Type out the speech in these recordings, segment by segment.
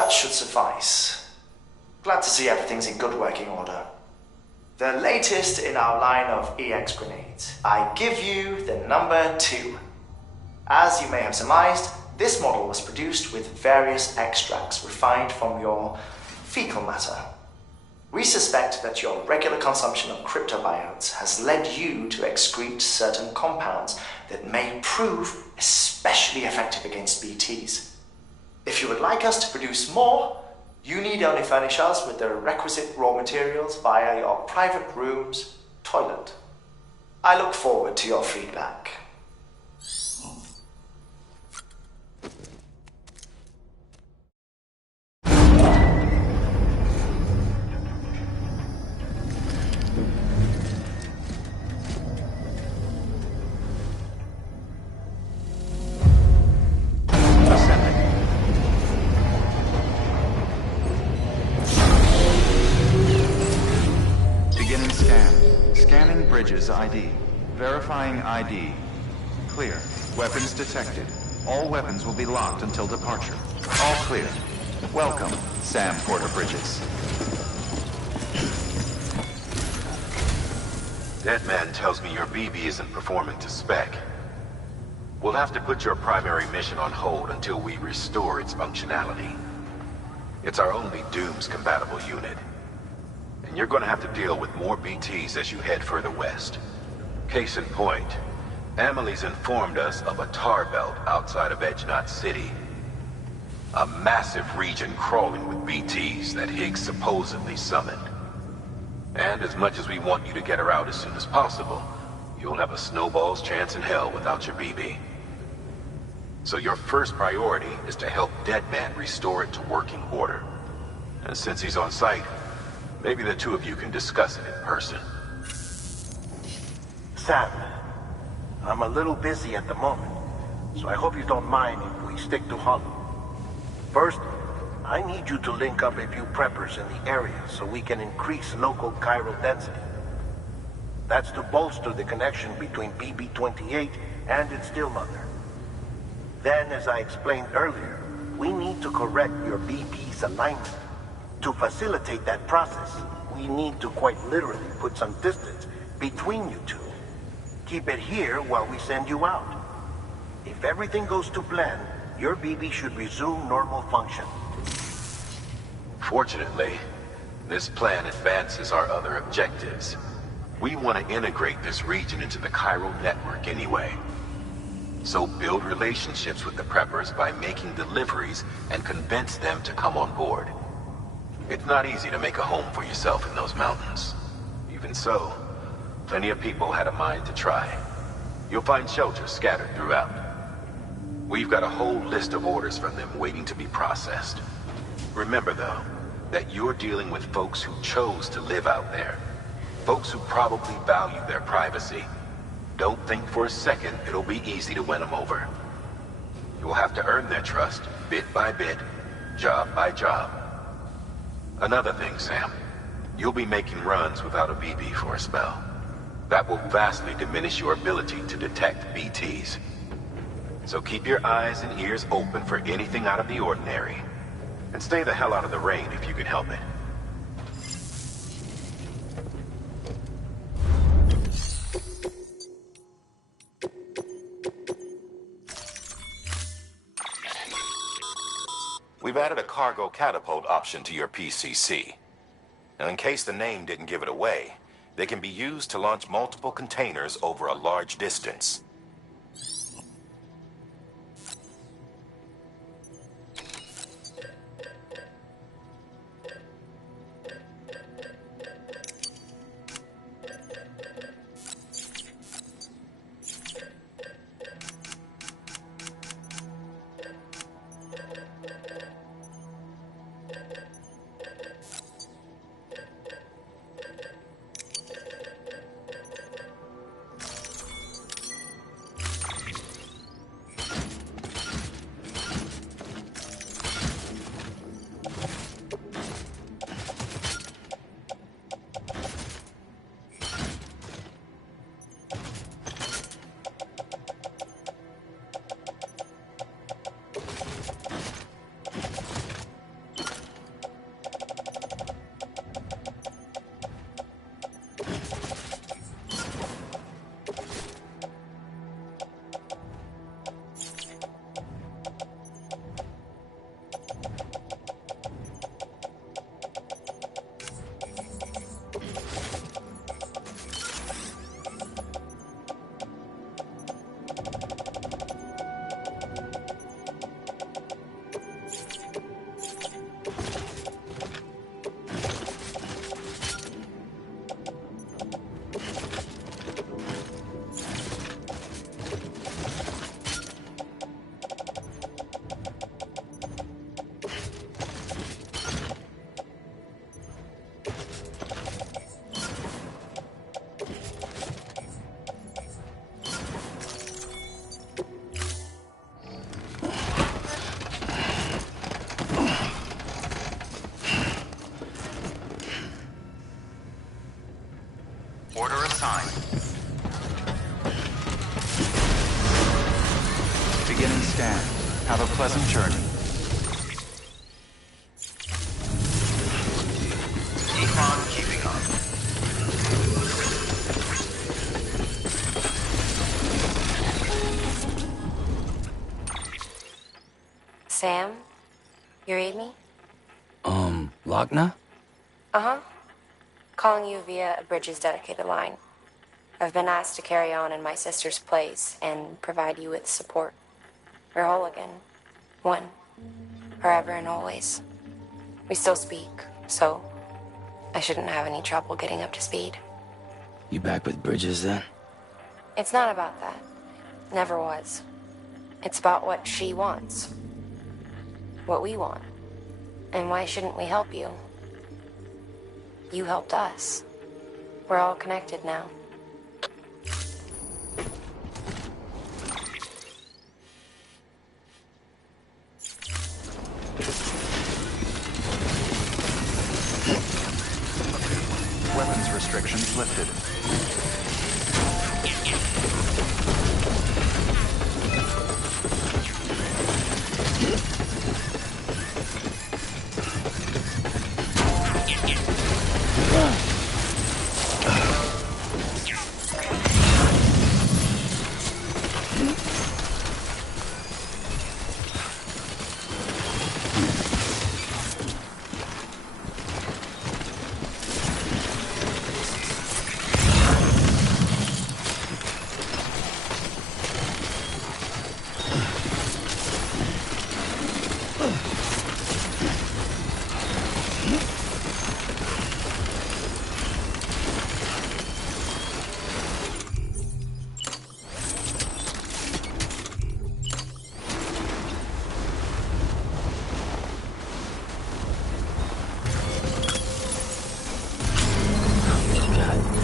that should suffice. Glad to see everything's in good working order. The latest in our line of EX grenades. I give you the number 2. As you may have surmised, this model was produced with various extracts refined from your fecal matter. We suspect that your regular consumption of cryptobiotes has led you to excrete certain compounds that may prove especially effective against BTs. If you would like us to produce more, you need only furnish us with the requisite raw materials via your private room's toilet. I look forward to your feedback. Bridges ID. Verifying ID. Clear. Weapons detected. All weapons will be locked until departure. All clear. Welcome, Sam Porter Bridges. That man tells me your BB isn't performing to spec. We'll have to put your primary mission on hold until we restore its functionality. It's our only Dooms-compatible unit. And you're going to have to deal with more BTs as you head further west. Case in point, Amelie's informed us of a tar belt outside of Edge Knot City. A massive region crawling with BTs that Higgs supposedly summoned. And as much as we want you to get her out as soon as possible, you'll have a snowball's chance in hell without your BB. So your first priority is to help Deadman restore it to working order. And since he's on site, maybe the two of you can discuss it in person. Sam, I'm a little busy at the moment, so I hope you don't mind if we stick to Hollow. First, I need you to link up a few preppers in the area so we can increase local chiral density. That's to bolster the connection between BB-28 and its still mother. Then, as I explained earlier, we need to correct your BB's alignment. To facilitate that process, we need to quite literally put some distance between you two. Keep it here while we send you out. If everything goes to plan, your BB should resume normal function. Fortunately, this plan advances our other objectives. We want to integrate this region into the chiral network anyway. So build relationships with the preppers by making deliveries and convince them to come on board. It's not easy to make a home for yourself in those mountains. Even so, plenty of people had a mind to try. You'll find shelters scattered throughout. We've got a whole list of orders from them waiting to be processed. Remember, though, that you're dealing with folks who chose to live out there. Folks who probably value their privacy. Don't think for a second it'll be easy to win them over. You'll have to earn their trust, bit by bit, job by job. Another thing, Sam. You'll be making runs without a BB for a spell. That will vastly diminish your ability to detect BTs. So keep your eyes and ears open for anything out of the ordinary. And stay the hell out of the rain if you can help it. We've added a cargo catapult option to your PCC. Now, in case the name didn't give it away, they can be used to launch multiple containers over a large distance. assigned. Beginning scan. Have a pleasant journey. Keep on keeping on. Sam? You read me? Lochna? Uh-huh. Calling you via a Bridges dedicated line. I've been asked to carry on in my sister's place and provide you with support. We're whole again. One. Forever and always. We still speak, so I shouldn't have any trouble getting up to speed. You back with Bridges then? It's not about that. Never was. It's about what she wants. What we want. And why shouldn't we help you? You helped us. We're all connected now. Weapons restrictions lifted.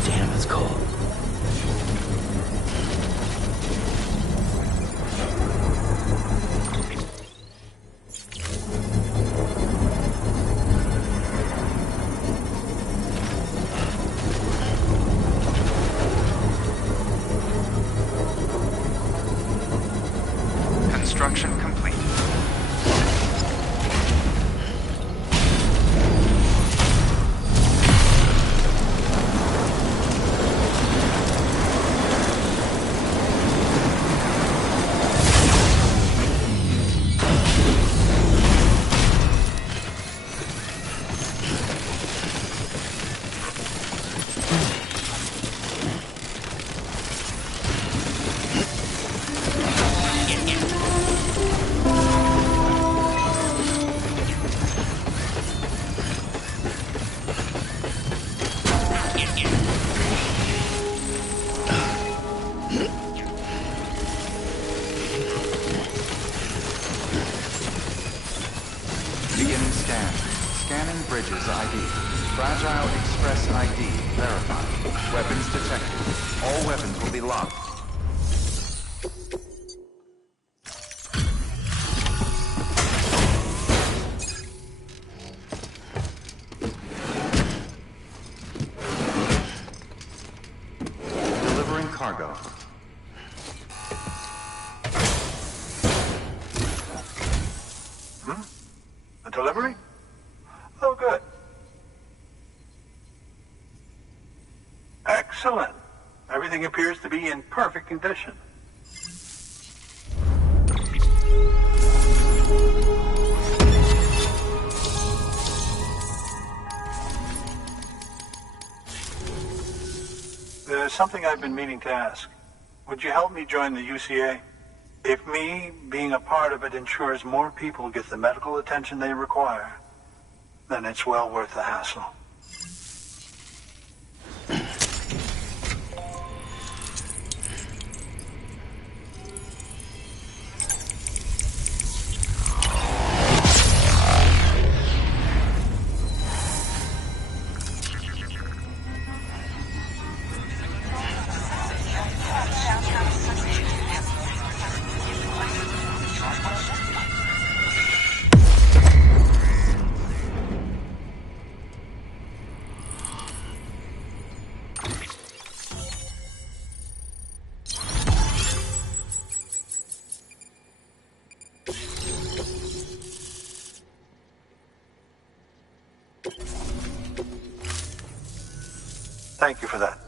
Damn, it's cold. Construction complete. Beginning scan. Scanning Bridges ID. Fragile Express ID verified. Weapons detected. All weapons will be locked. Delivering cargo. A delivery? Oh, good. Excellent. Everything appears to be in perfect condition. There's something I've been meaning to ask. Would you help me join the UCA? If me being a part of it ensures more people get the medical attention they require, then it's well worth the hassle. thank you for that.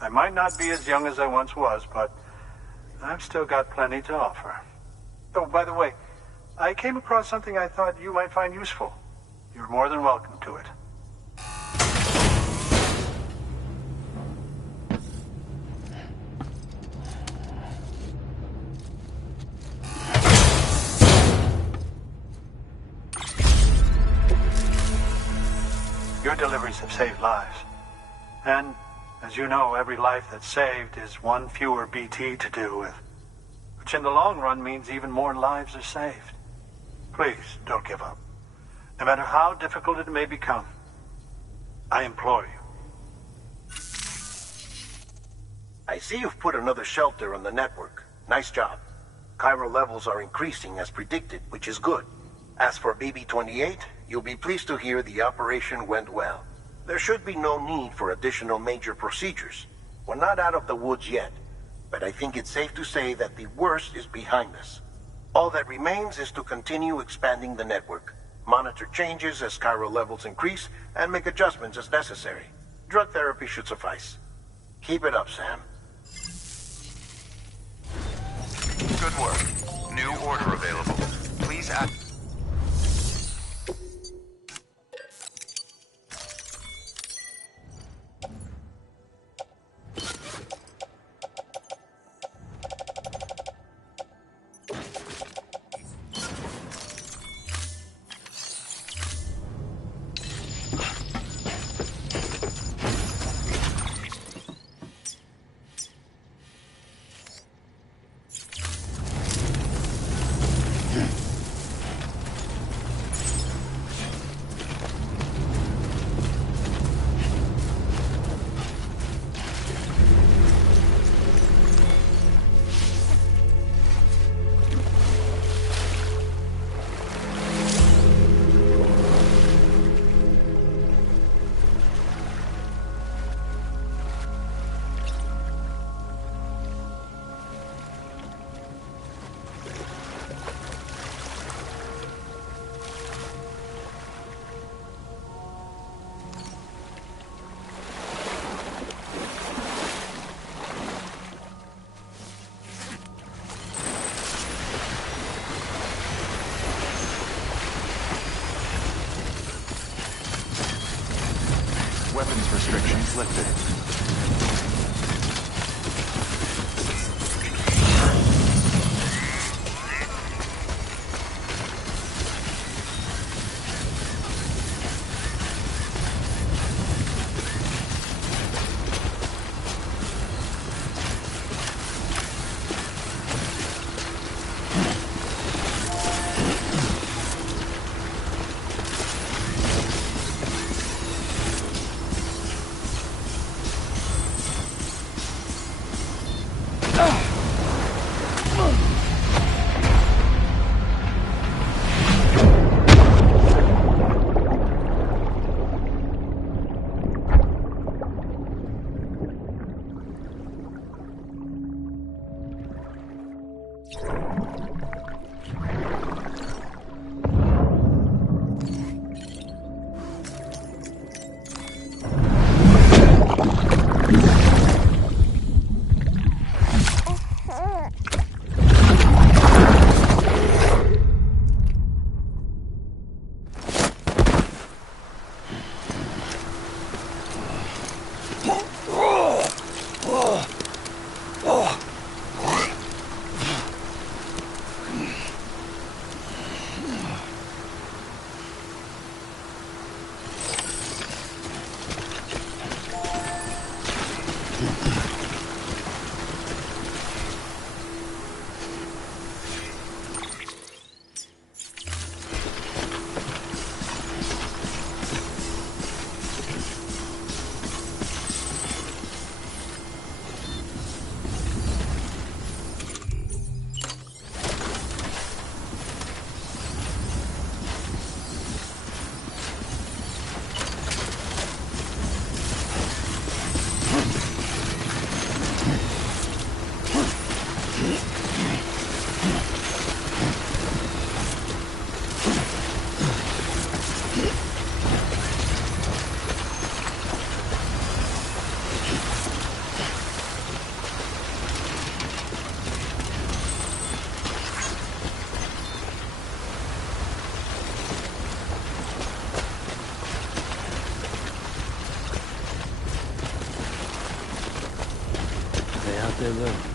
I might not be as young as I once was, but I've still got plenty to offer. Oh, by the way, I came across something I thought you might find useful. You're more than welcome to it. Your deliveries have saved lives. And, as you know, every life that's saved is one fewer BT to deal with. Which in the long run means even more lives are saved. Please, don't give up. No matter how difficult it may become. I implore you. I see you've put another shelter on the network. Nice job. Chiral levels are increasing as predicted, which is good. As for BB-28, you'll be pleased to hear the operation went well. There should be no need for additional major procedures. We're not out of the woods yet, but I think it's safe to say that the worst is behind us. All that remains is to continue expanding the network, monitor changes as chiral levels increase, and make adjustments as necessary. Drug therapy should suffice. Keep it up, Sam. Good work. New order available. Please act. Weapons restrictions lifted. look.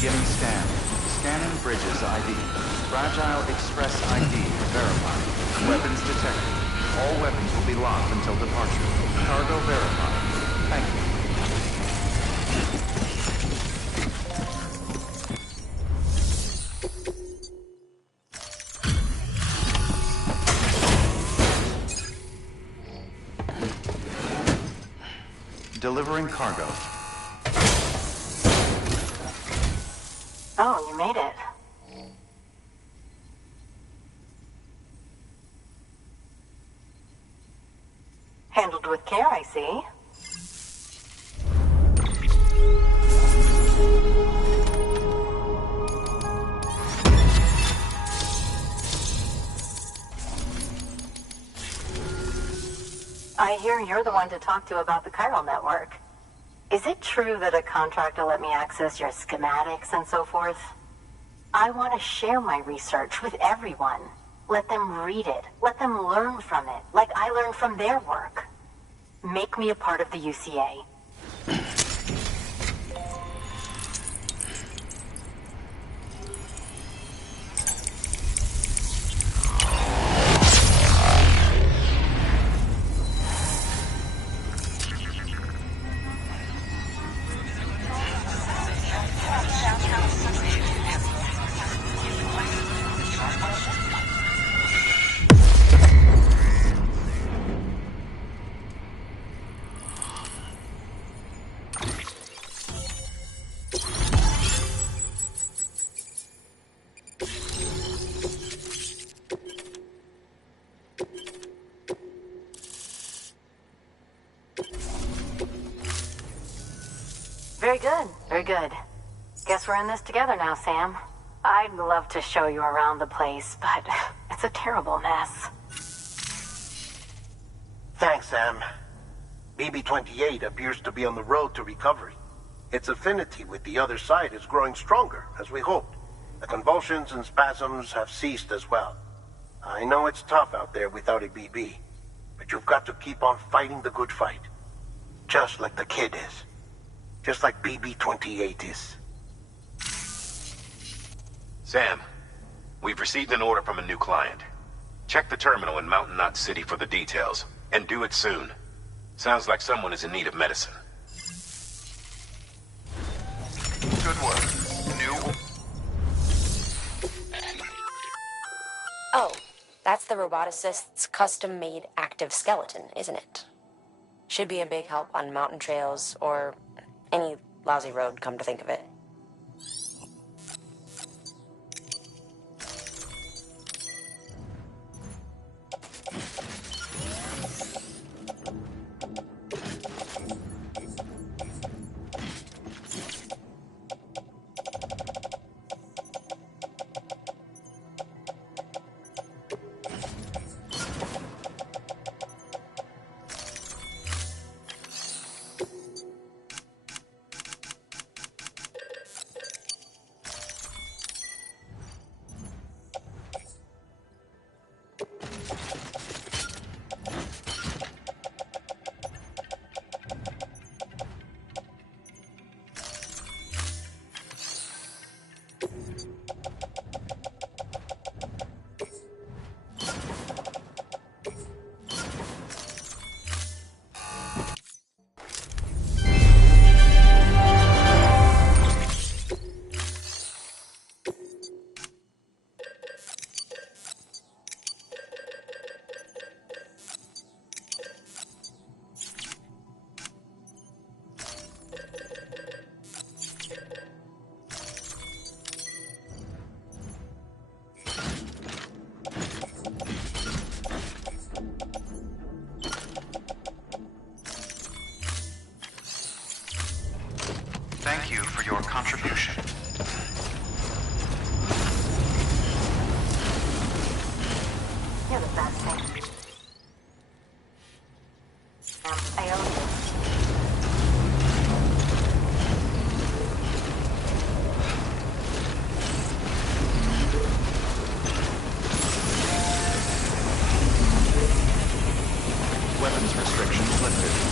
Beginning scan. Scanning bridges ID. Fragile Express ID verified. Weapons detected. All weapons will be locked until departure. Cargo verified. Thank you. Delivering cargo. Oh, you made it. Handled with care, I see. I hear you're the one to talk to about the chiral network. Is it true that a contractor let me access your schematics and so forth? I want to share my research with everyone. Let them read it. Let them learn from it, like I learned from their work. Make me a part of the UCA. Very good, very good. Guess we're in this together now, Sam. I'd love to show you around the place, but it's a terrible mess. Thanks, Sam. BB-28 appears to be on the road to recovery. Its affinity with the other side is growing stronger, as we hoped. The convulsions and spasms have ceased as well. I know it's tough out there without a BB, but you've got to keep on fighting the good fight. Just like the kid is. Just like BB-28 is. Sam, we've received an order from a new client. Check the terminal in Mountain Knot City for the details, and do it soon. Sounds like someone is in need of medicine. Good work. New... Oh, that's the roboticist's custom-made active skeleton, isn't it? Should be a big help on mountain trails or any lousy road, come to think of it. thank you for your contribution. You're the best thing. I owe you. Weapons restrictions lifted.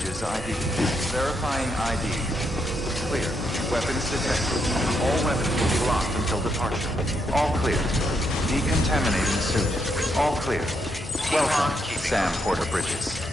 bridges ID. Verifying ID. Clear. Weapons detected. All weapons will be locked until departure. All clear. Decontaminating soon. All clear. Welcome, Sam Porter Bridges.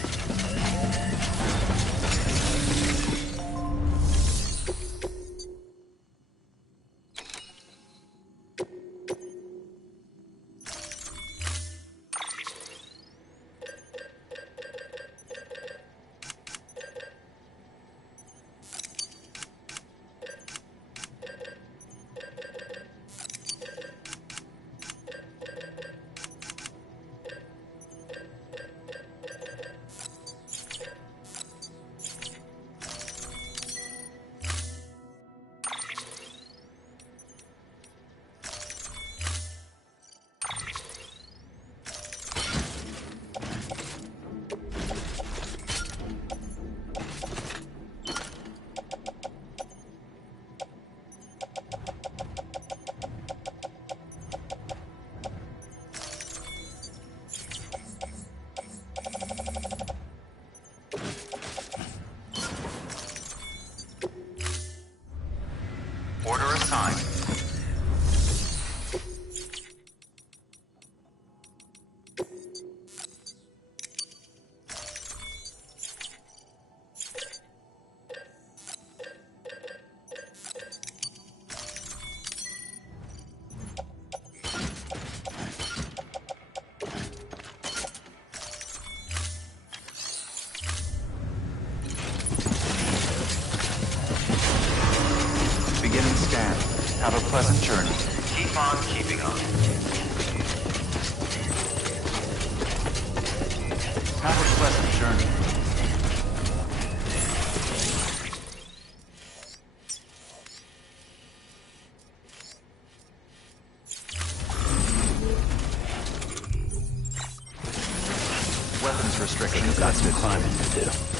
Order assigned. Beginning scan. Have a pleasant journey. Keep on keeping on. Have a pleasant journey. Weapons restrictions Got some lifted. climbing to do.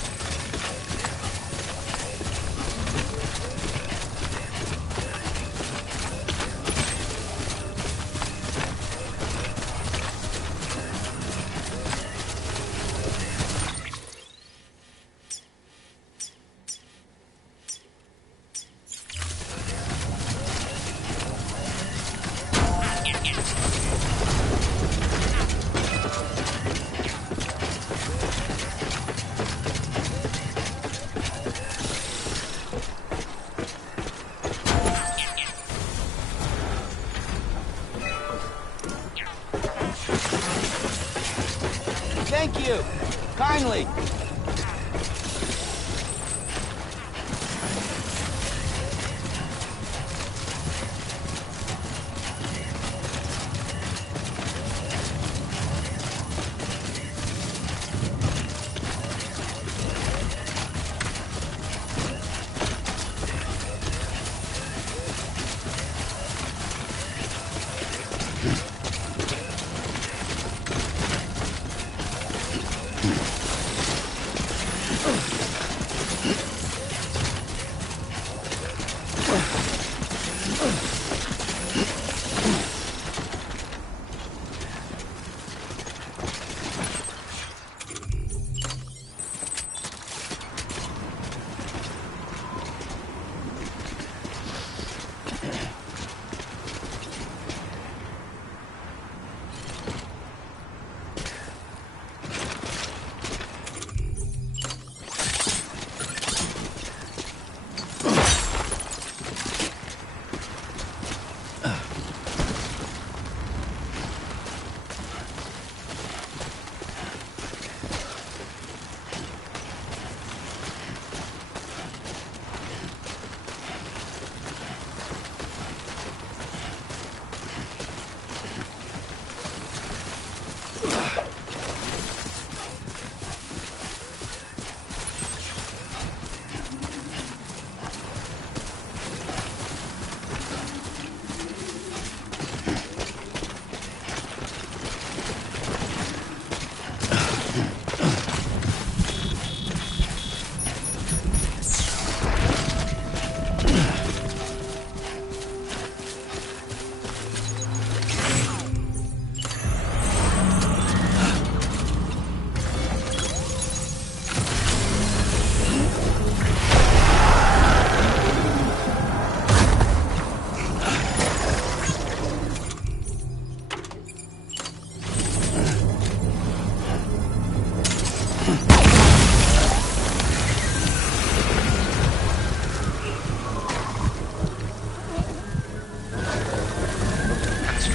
Thank you. Kindly.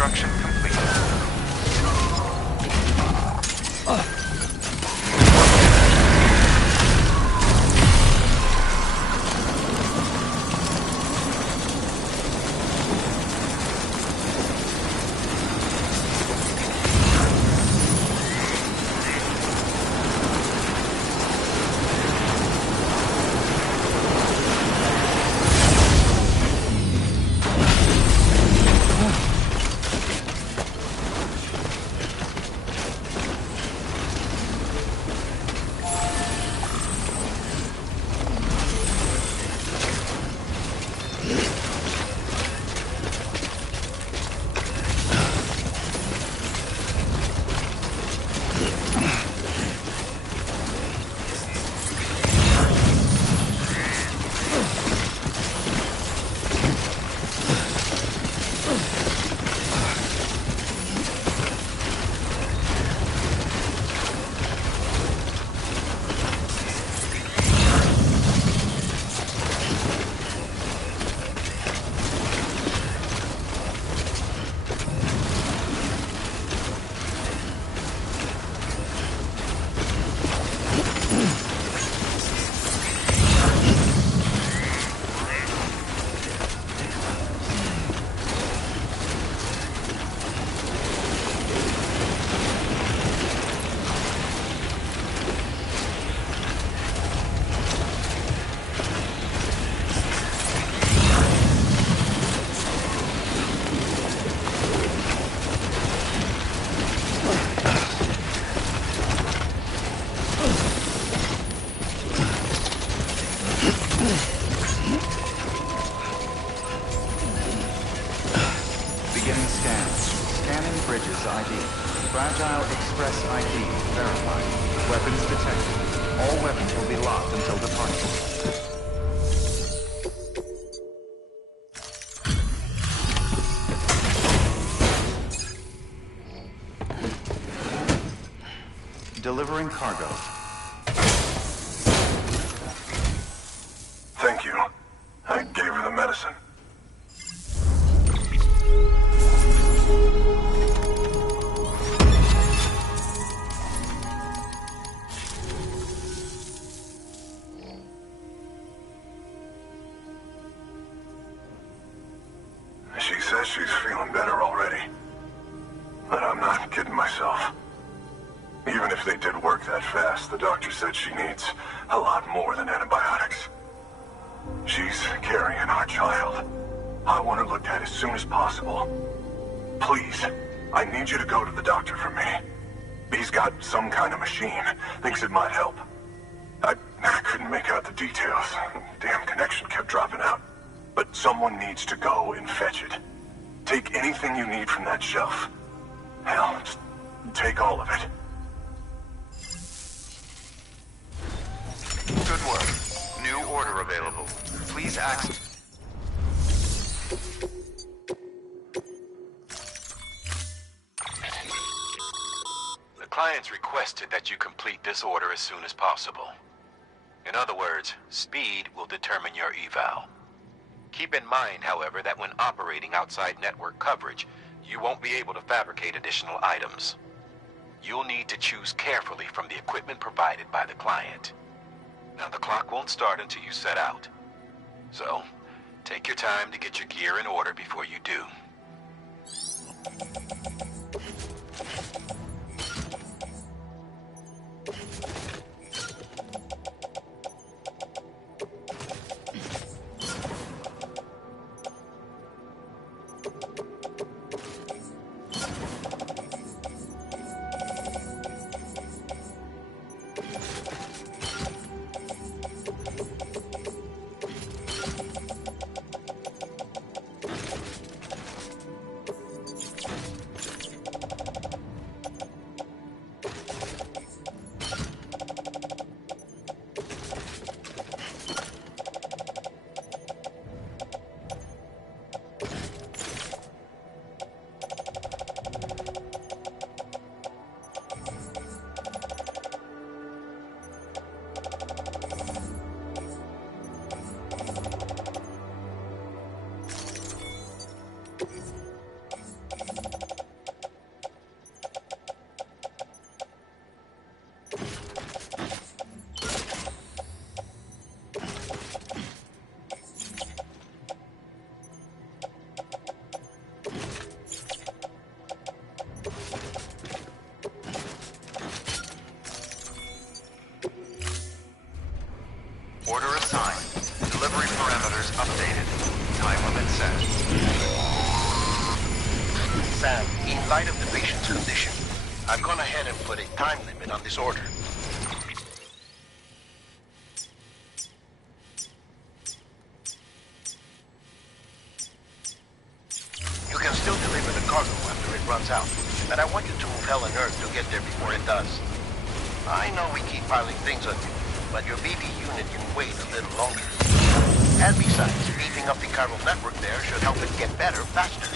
Construction complete. Beginning scan. Scanning bridges ID. Fragile Express ID verified. Weapons detected. All weapons will be locked until departure. Delivering cargo. Thank you. I gave her the medicine. She says she's feeling better already. But I'm not kidding myself. Even if they did work that fast, the doctor said she needs a lot more than antibiotics. She's carrying our child. I want her looked at as soon as possible. Please, I need you to go to the doctor for me. He's got some kind of machine. Thinks it might help. I couldn't make out the details. Damn connection kept dropping out. But someone needs to go and fetch it. Take anything you need from that shelf. Hell, just take all of it. Good work. New order available. Please access. The client's requested that you complete this order as soon as possible. In other words, speed will determine your eval. Keep in mind, however, that when operating outside network coverage, you won't be able to fabricate additional items. You'll need to choose carefully from the equipment provided by the client. Now, the clock won't start until you set out. So, take your time to get your gear in order before you do. set. Sam, in light of the patient's condition, I've gone ahead and put a time limit on this order. You can still deliver the cargo after it runs out, but I want you to move hell and earth to get there before it does. I know we keep piling things on you, but your BB unit can wait a little longer. And besides, beefing up the chiral network there should help it get better faster.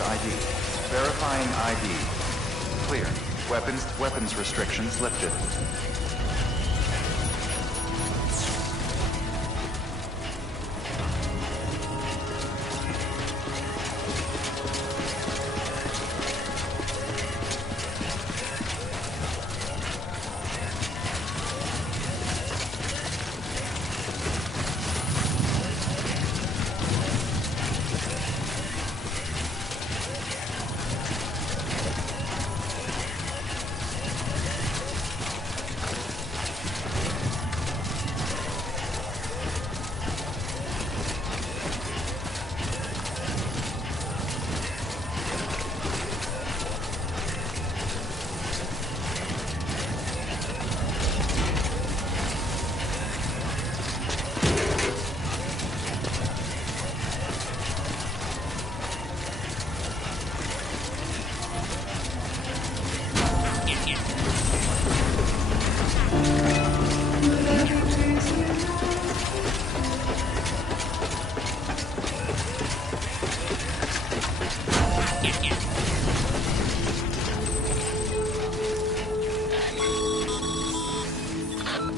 ID. Verifying ID. Clear. Weapons restrictions lifted.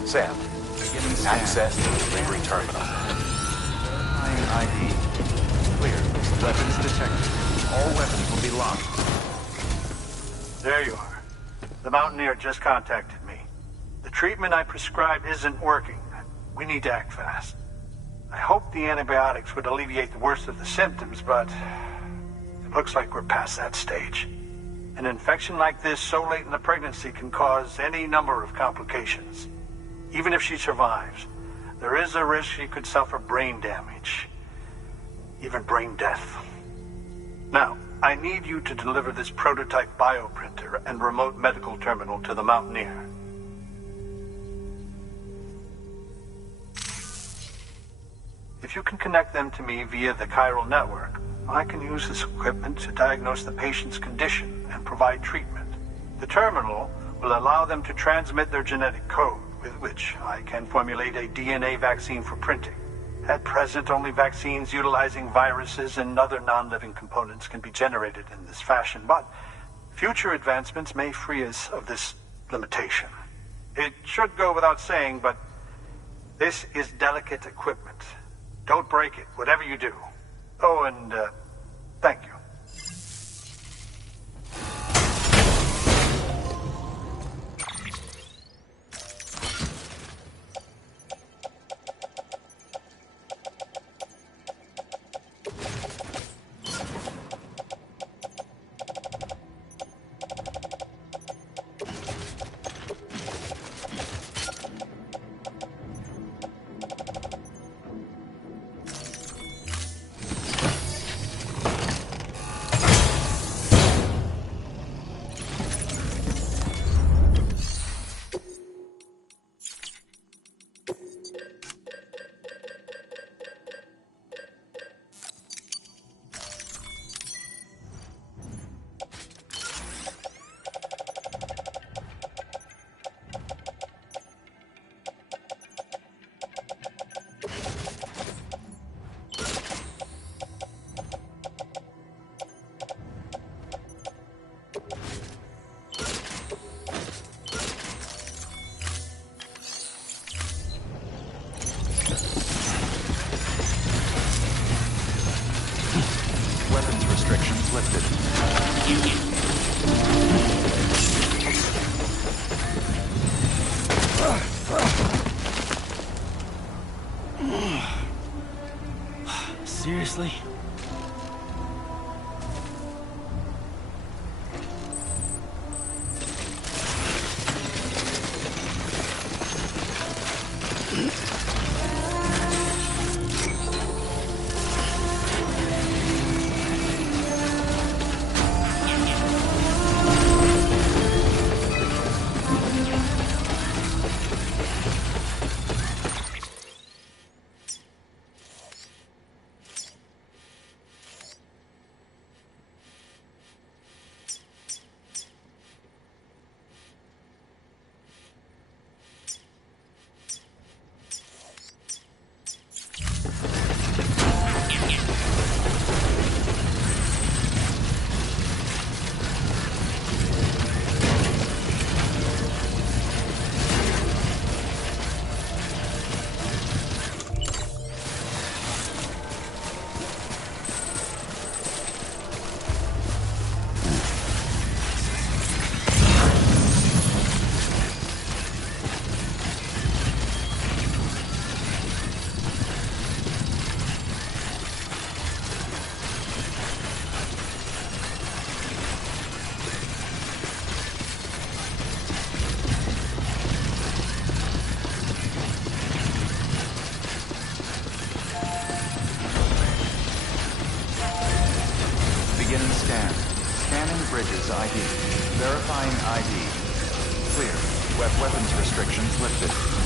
Sam, access to the delivery terminal. Verifying ID. Clear. Weapons detected. All weapons will be locked. There you are. The Mountaineer just contacted me. The treatment I prescribed isn't working. We need to act fast. I hope the antibiotics would alleviate the worst of the symptoms, but it looks like we're past that stage. An infection like this so late in the pregnancy can cause any number of complications. Even if she survives, there is a risk she could suffer brain damage, even brain death. Now, I need you to deliver this prototype bioprinter and remote medical terminal to the Mountaineer. If you can connect them to me via the chiral network, I can use this equipment to diagnose the patient's condition and provide treatment. The terminal will allow them to transmit their genetic code, with which I can formulate a DNA vaccine for printing. At present, only vaccines utilizing viruses and other non-living components can be generated in this fashion, but future advancements may free us of this limitation. It should go without saying, but this is delicate equipment. Don't break it, whatever you do. Oh, and thank you. Restrictions lifted. Seriously? ID. Verifying ID. Clear. Weapons restrictions lifted.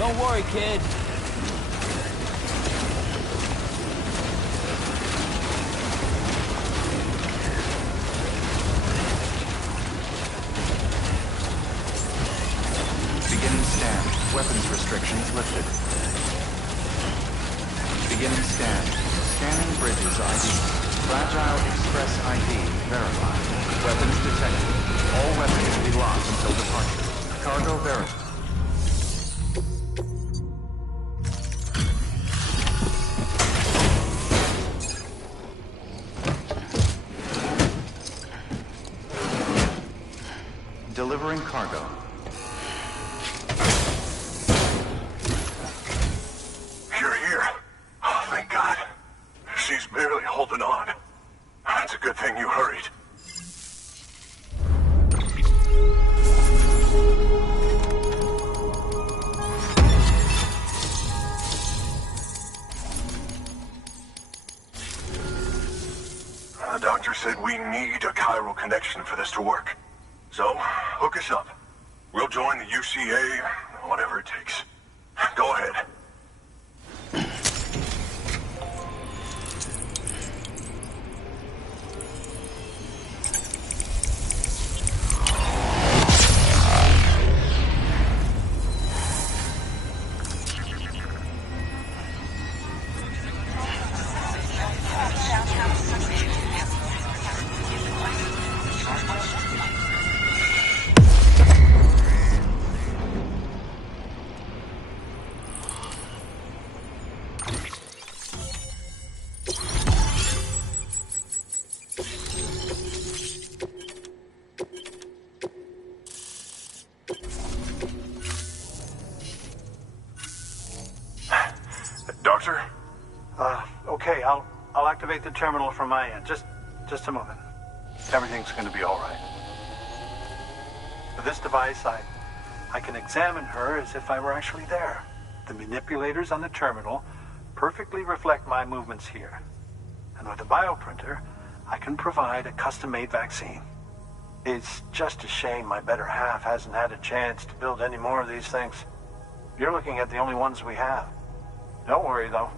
Don't worry, kid. Beginning scan. Weapons restrictions lifted. Beginning scan. Scanning bridges ID. Fragile Express ID verified. Weapons detected. All weapons will be locked until departure. Cargo verified. Delivering cargo. You're here. Oh, thank God. She's barely holding on. It's a good thing you hurried. The doctor said we need a chiral connection for this to work. So, hook us up. We'll join the UCA, whatever it takes. Go ahead. I'll activate the terminal from my end. Just a moment. Everything's going to be all right. With this device, I can examine her as if I were actually there. The manipulators on the terminal perfectly reflect my movements here. And with the bioprinter, I can provide a custom-made vaccine. It's just a shame my better half hasn't had a chance to build any more of these things. You're looking at the only ones we have. Don't worry, though.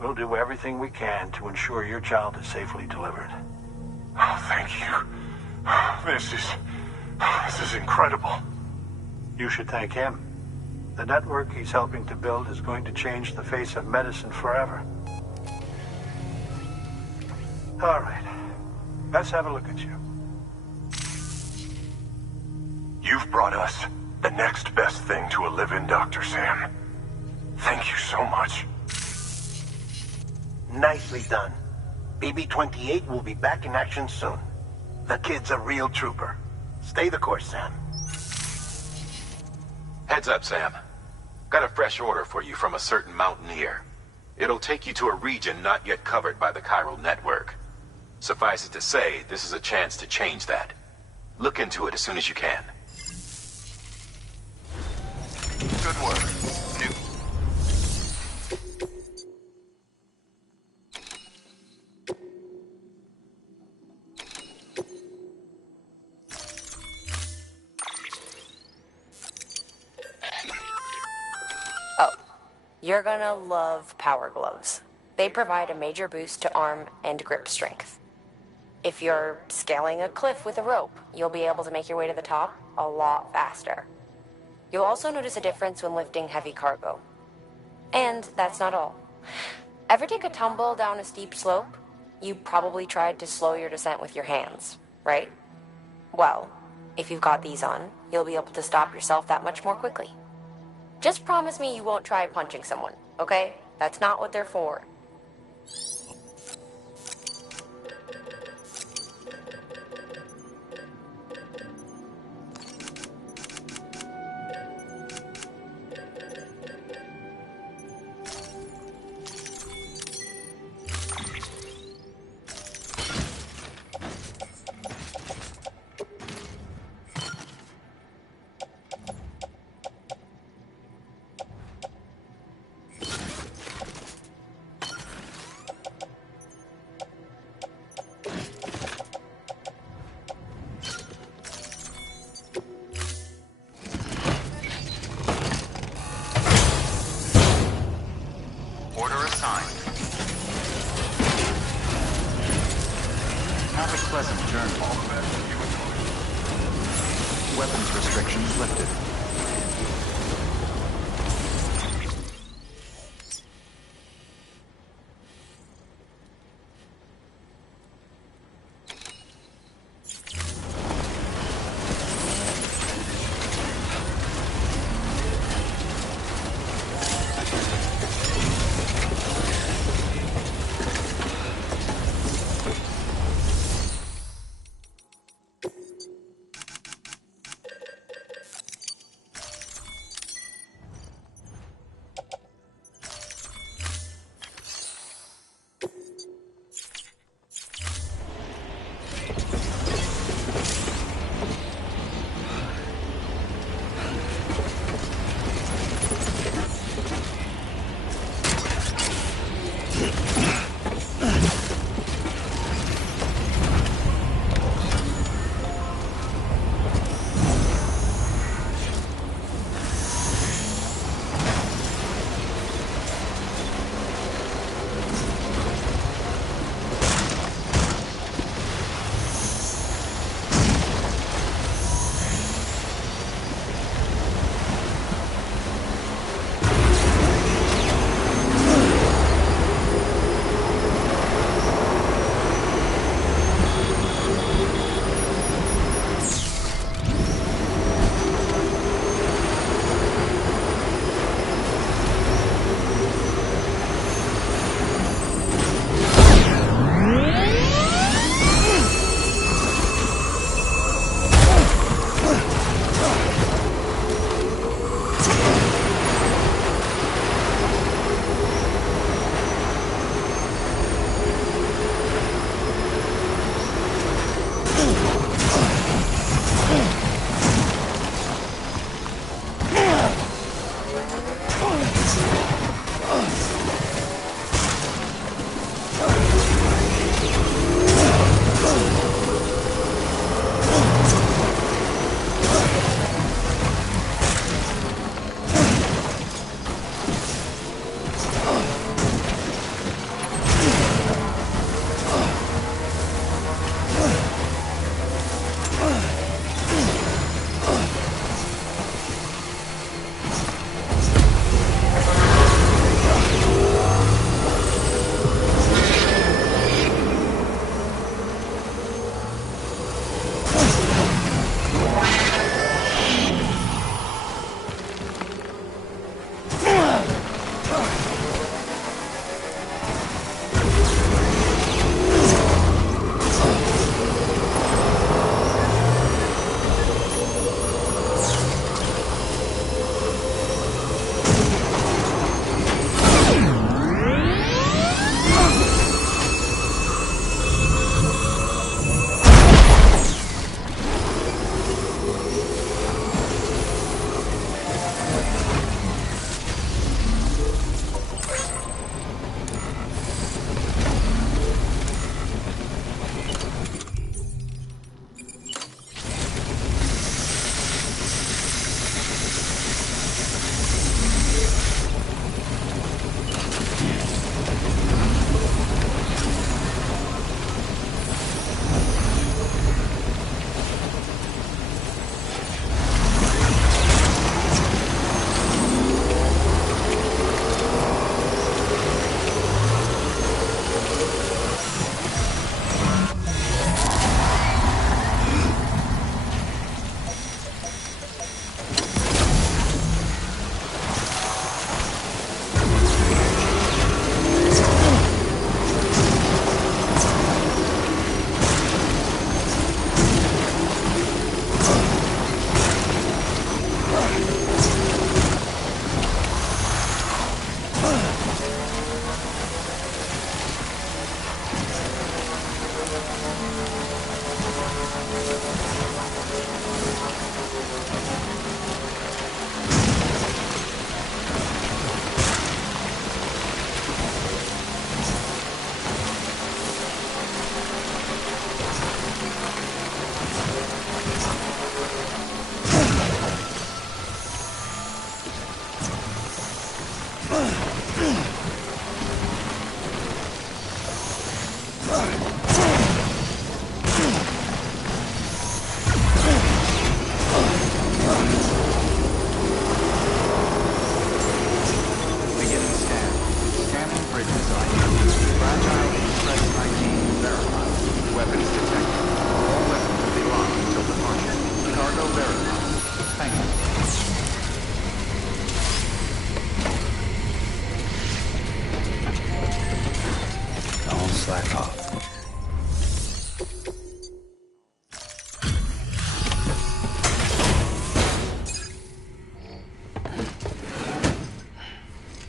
We'll do everything we can to ensure your child is safely delivered. Oh, thank you. This is incredible. You should thank him. The network he's helping to build is going to change the face of medicine forever. All right. Let's have a look at you. You've brought us the next best thing to a live-in, Dr. Sam. Thank you so much. Nicely done. BB-28 will be back in action soon. The kid's a real trooper. Stay the course, Sam. Heads up, Sam. Got a fresh order for you from a certain mountaineer. It'll take you to a region not yet covered by the chiral network. Suffice it to say, this is a chance to change that. Look into it as soon as you can. Good work. New. Oh, you're gonna love power gloves. They provide a major boost to arm and grip strength. If you're scaling a cliff with a rope, you'll be able to make your way to the top a lot faster. You'll also notice a difference when lifting heavy cargo. And that's not all. Ever take a tumble down a steep slope? You probably tried to slow your descent with your hands, right? Well, if you've got these on, you'll be able to stop yourself that much more quickly. Just promise me you won't try punching someone, okay? That's not what they're for. Have a pleasant journey. Weapons restrictions lifted.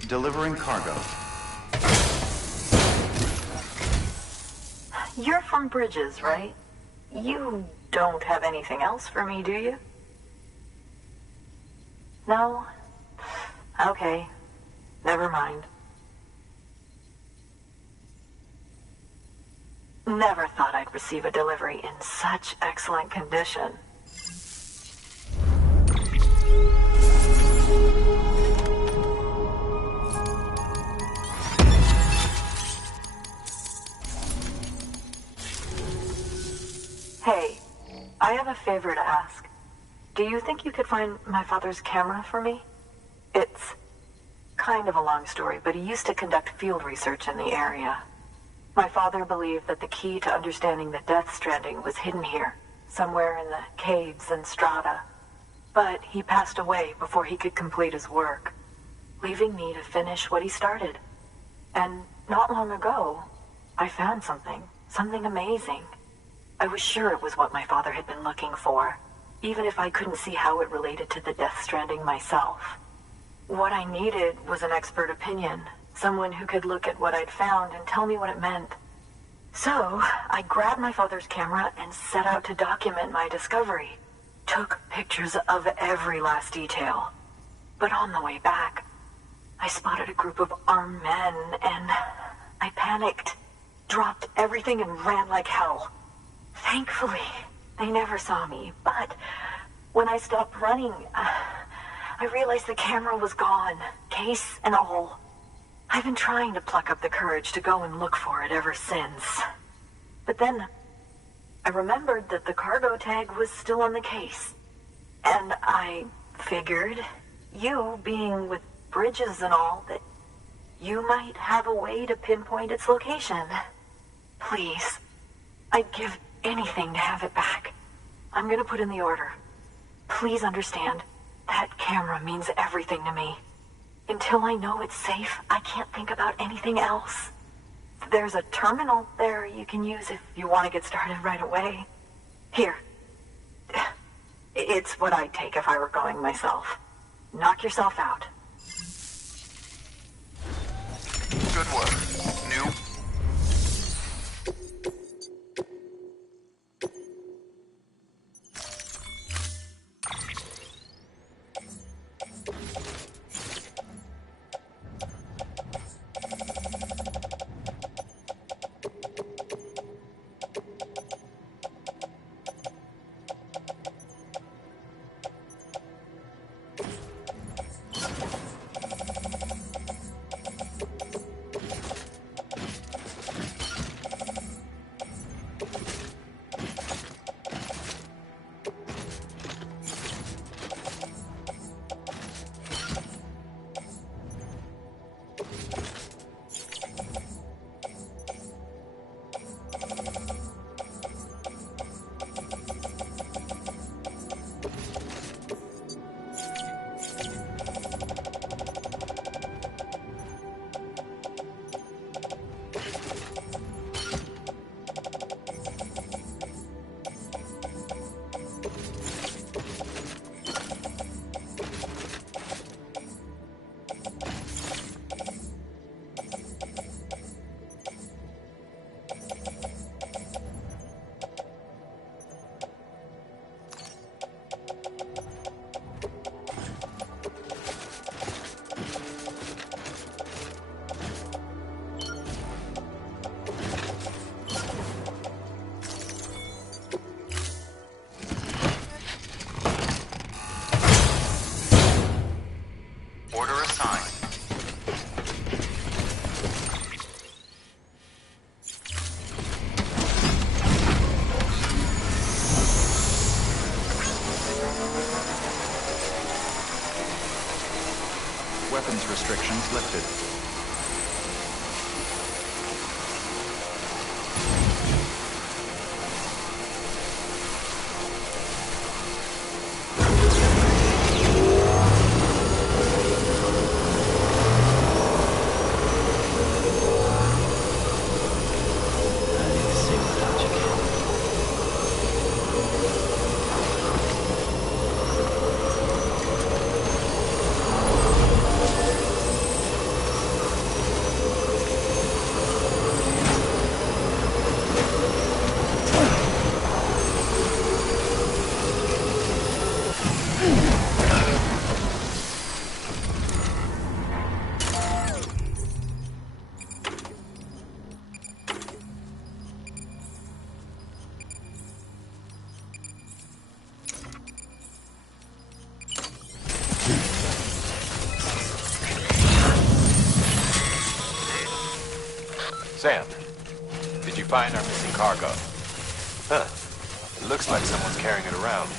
Delivering cargo. You're from Bridges, right? You don't have anything else for me, do you? No? Okay. Never mind. Never thought I'd receive a delivery in such excellent condition. Hey, I have a favor to ask. Do you think you could find my father's camera for me? It's kind of a long story, but he used to conduct field research in the area. My father believed that the key to understanding the Death Stranding was hidden here, somewhere in the caves and strata. But he passed away before he could complete his work, leaving me to finish what he started. And not long ago, I found something amazing. I was sure it was what my father had been looking for, even if I couldn't see how it related to the Death Stranding myself. What I needed was an expert opinion, someone who could look at what I'd found and tell me what it meant. So, I grabbed my father's camera and set out to document my discovery. Took pictures of every last detail. But on the way back, I spotted a group of armed men and I panicked, dropped everything and ran like hell. Thankfully, they never saw me, but when I stopped running, I realized the camera was gone, case and all. I've been trying to pluck up the courage to go and look for it ever since. But then, I remembered that the cargo tag was still on the case. And I figured, you being with Bridges and all, that you might have a way to pinpoint its location. Please, I'd give anything to have it back. I'm gonna put in the order. Please understand, that camera means everything to me. Until I know it's safe, I can't think about anything else. There's a terminal there you can use if you want to get started right away. Here. It's what I'd take if I were going myself. Knock yourself out. Good work. New. Weapons restrictions lifted. Sam, did you find our missing cargo? Huh. It looks like someone's carrying it around.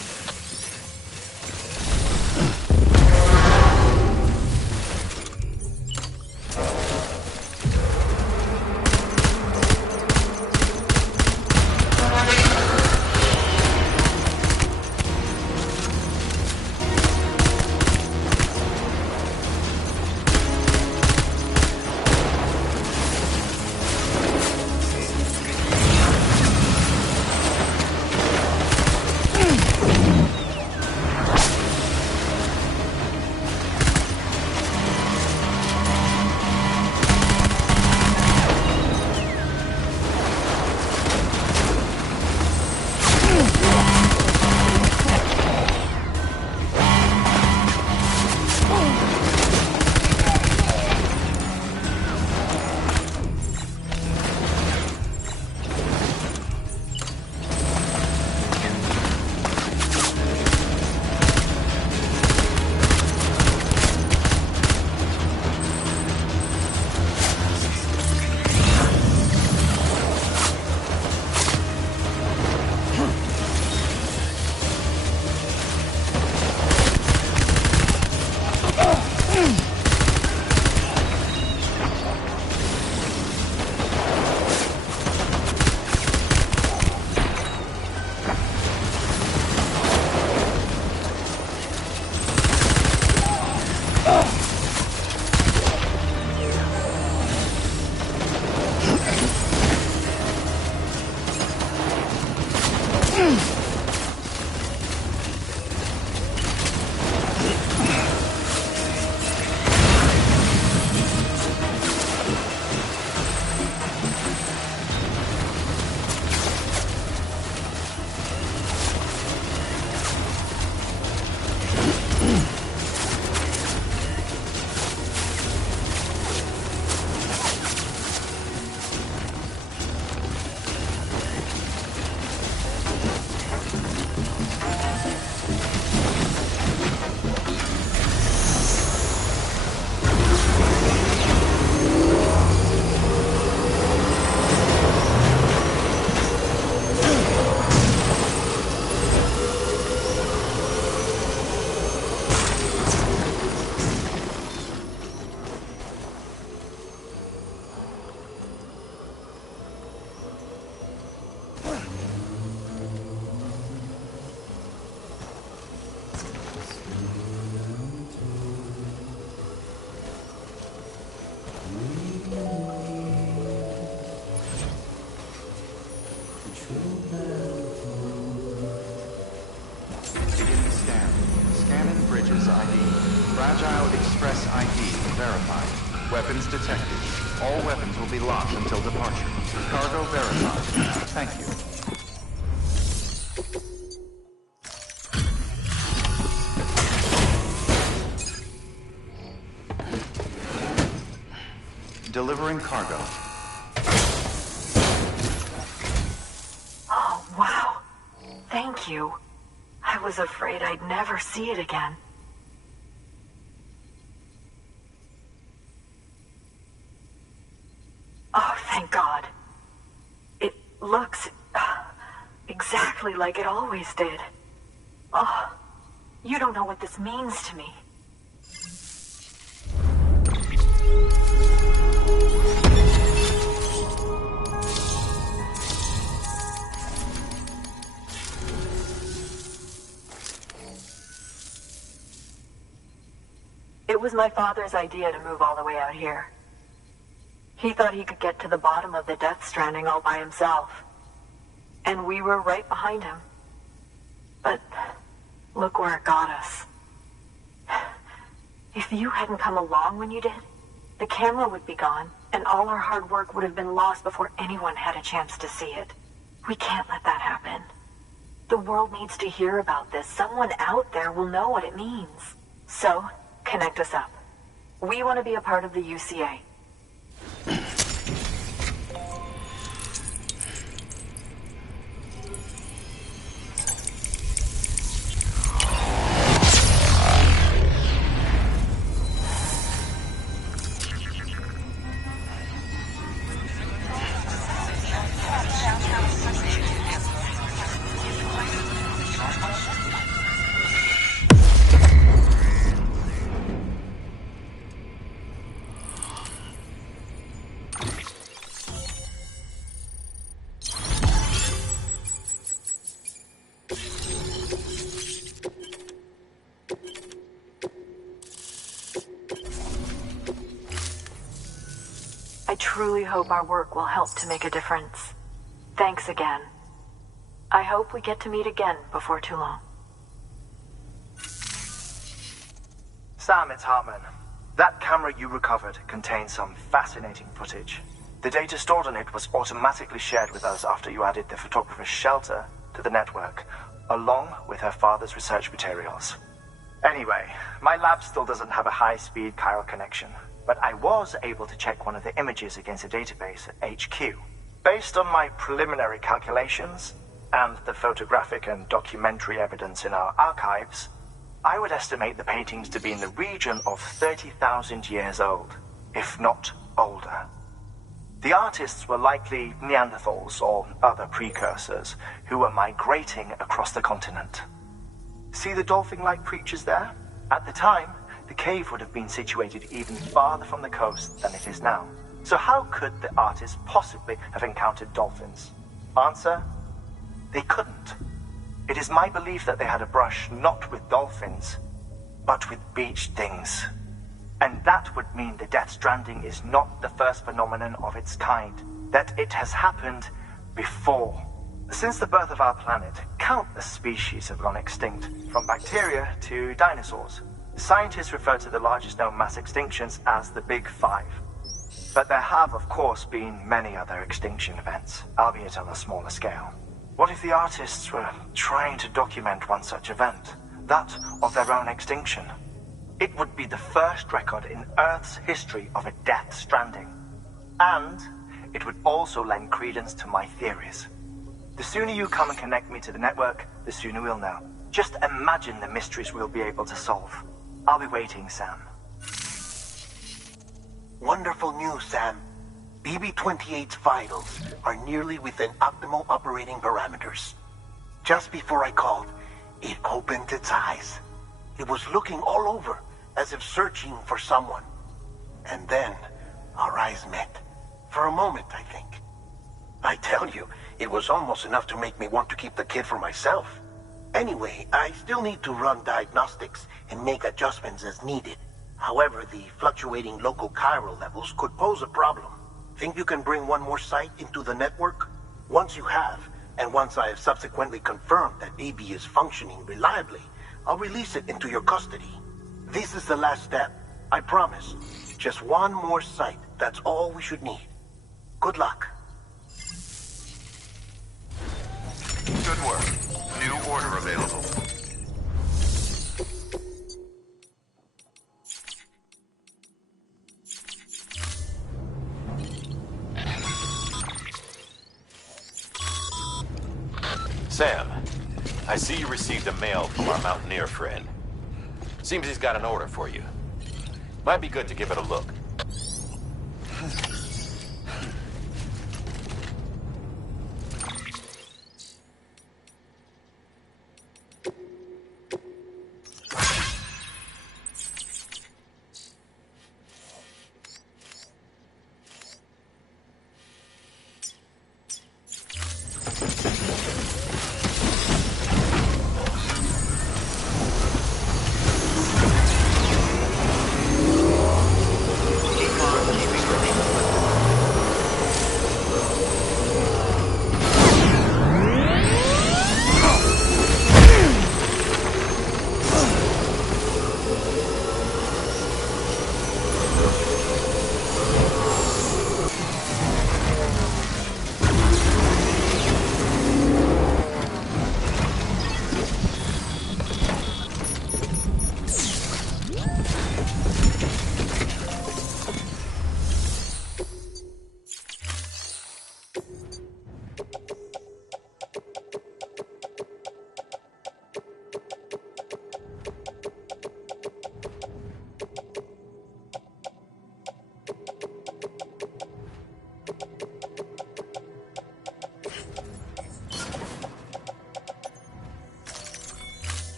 Beginning scan. Scanning bridges ID. Fragile Express ID verified. Weapons detected. All weapons will be locked until departure. Cargo verified. Thank you. Delivering cargo. Oh, wow. Thank you. I was afraid I'd never see it again. Oh, thank God. It looks exactly like it always did. Oh, you don't know what this means to me. It was my father's idea to move all the way out here. He thought he could get to the bottom of the Death Stranding all by himself. And we were right behind him. But look where it got us. If you hadn't come along when you did, the camera would be gone, and all our hard work would have been lost before anyone had a chance to see it. We can't let that happen. The world needs to hear about this. Someone out there will know what it means. So, connect us up. We want to be a part of the UCA. truly hope our work will help to make a difference. Thanks again. I hope we get to meet again before too long. Sam, it's Hartman. That camera you recovered contains some fascinating footage. The data stored on it was automatically shared with us after you added the photographer's shelter to the network, along with her father's research materials. Anyway, my lab still doesn't have a high-speed chiral connection, but I was able to check one of the images against a database at HQ. Based on my preliminary calculations, and the photographic and documentary evidence in our archives, I would estimate the paintings to be in the region of 30,000 years old, if not older. The artists were likely Neanderthals or other precursors who were migrating across the continent. See the dolphin-like creatures there? At the time, the cave would have been situated even farther from the coast than it is now. So how could the artists possibly have encountered dolphins? Answer: they couldn't. It is my belief that they had a brush not with dolphins, but with beach things. And that would mean the Death Stranding is not the first phenomenon of its kind, that it has happened before. Since the birth of our planet, countless species have gone extinct, from bacteria to dinosaurs. Scientists refer to the largest known mass extinctions as the Big Five. But there have, of course, been many other extinction events, albeit on a smaller scale. What if the artists were trying to document one such event, that of their own extinction? It would be the first record in Earth's history of a Death Stranding. And it would also lend credence to my theories. The sooner you come and connect me to the network, the sooner we'll know. Just imagine the mysteries we'll be able to solve. I'll be waiting, Sam. Wonderful news, Sam. BB-28's vitals are nearly within optimal operating parameters. Just before I called, it opened its eyes. It was looking all over, as if searching for someone. And then, our eyes met. For a moment, I think. I tell you, it was almost enough to make me want to keep the kid for myself. Anyway, I still need to run diagnostics and make adjustments as needed. However, the fluctuating local chiral levels could pose a problem. Think you can bring one more site into the network? Once you have, and once I have subsequently confirmed that BB is functioning reliably, I'll release it into your custody. This is the last step. I promise. Just one more site. That's all we should need. Good luck. Good work. New order available. Sam, I see you received a mail from our Mountaineer friend. Seems he's got an order for you. Might be good to give it a look.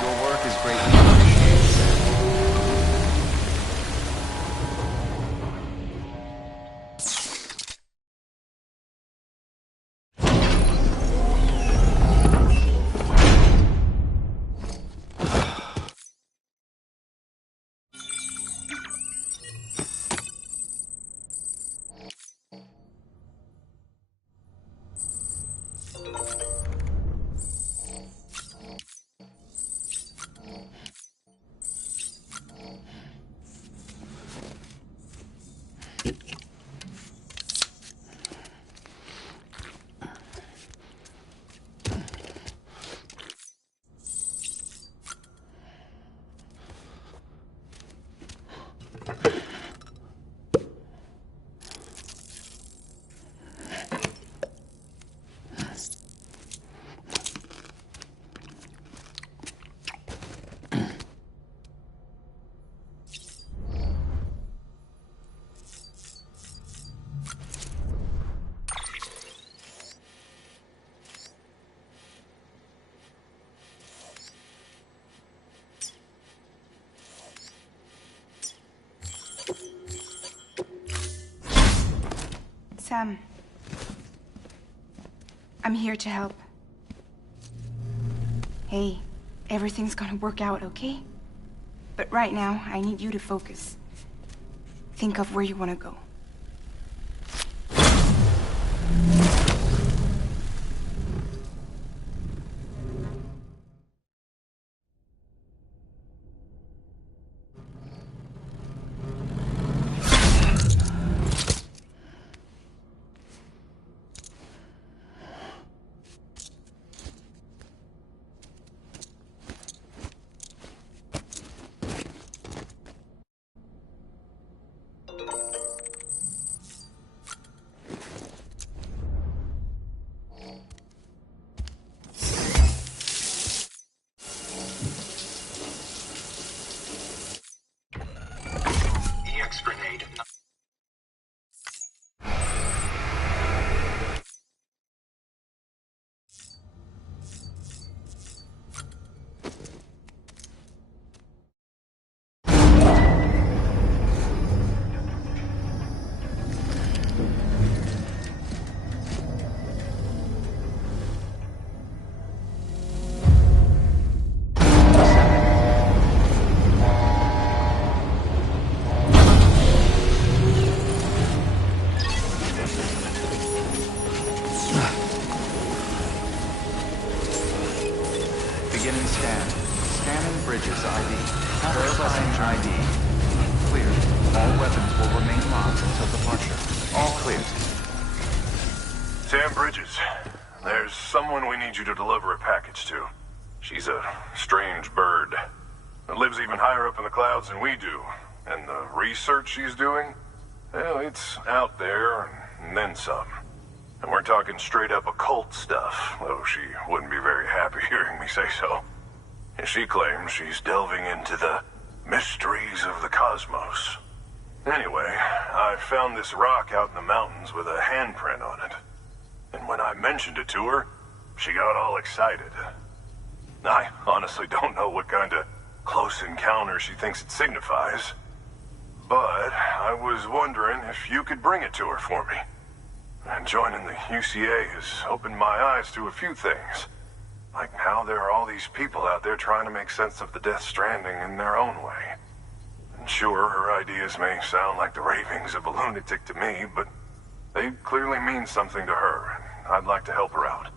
Your work is great. Sam. I'm here to help. Hey, everything's gonna work out, okay? But right now, I need you to focus. Think of where you want to go. Beginning scan. Scanning bridges ID. Verifying ID. Clear. All weapons will remain locked until departure. All clear. Sam Bridges, there's someone we need you to deliver a package to. She's a strange bird that lives even higher up in the clouds than we do. And the research she's doing, well, it's out there and then some. And we're talking straight up occult stuff, though she wouldn't be very happy hearing me say so. And she claims she's delving into the mysteries of the cosmos. Anyway, I found this rock out in the mountains with a handprint on it. And when I mentioned it to her, she got all excited. I honestly don't know what kind of close encounter she thinks it signifies. But I was wondering if you could bring it to her for me. And joining the UCA has opened my eyes to a few things. Like how there are all these people out there trying to make sense of the Death Stranding in their own way. And sure, her ideas may sound like the ravings of a lunatic to me, but they clearly mean something to her, and I'd like to help her out.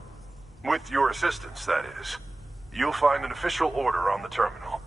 With your assistance, that is. You'll find an official order on the terminal.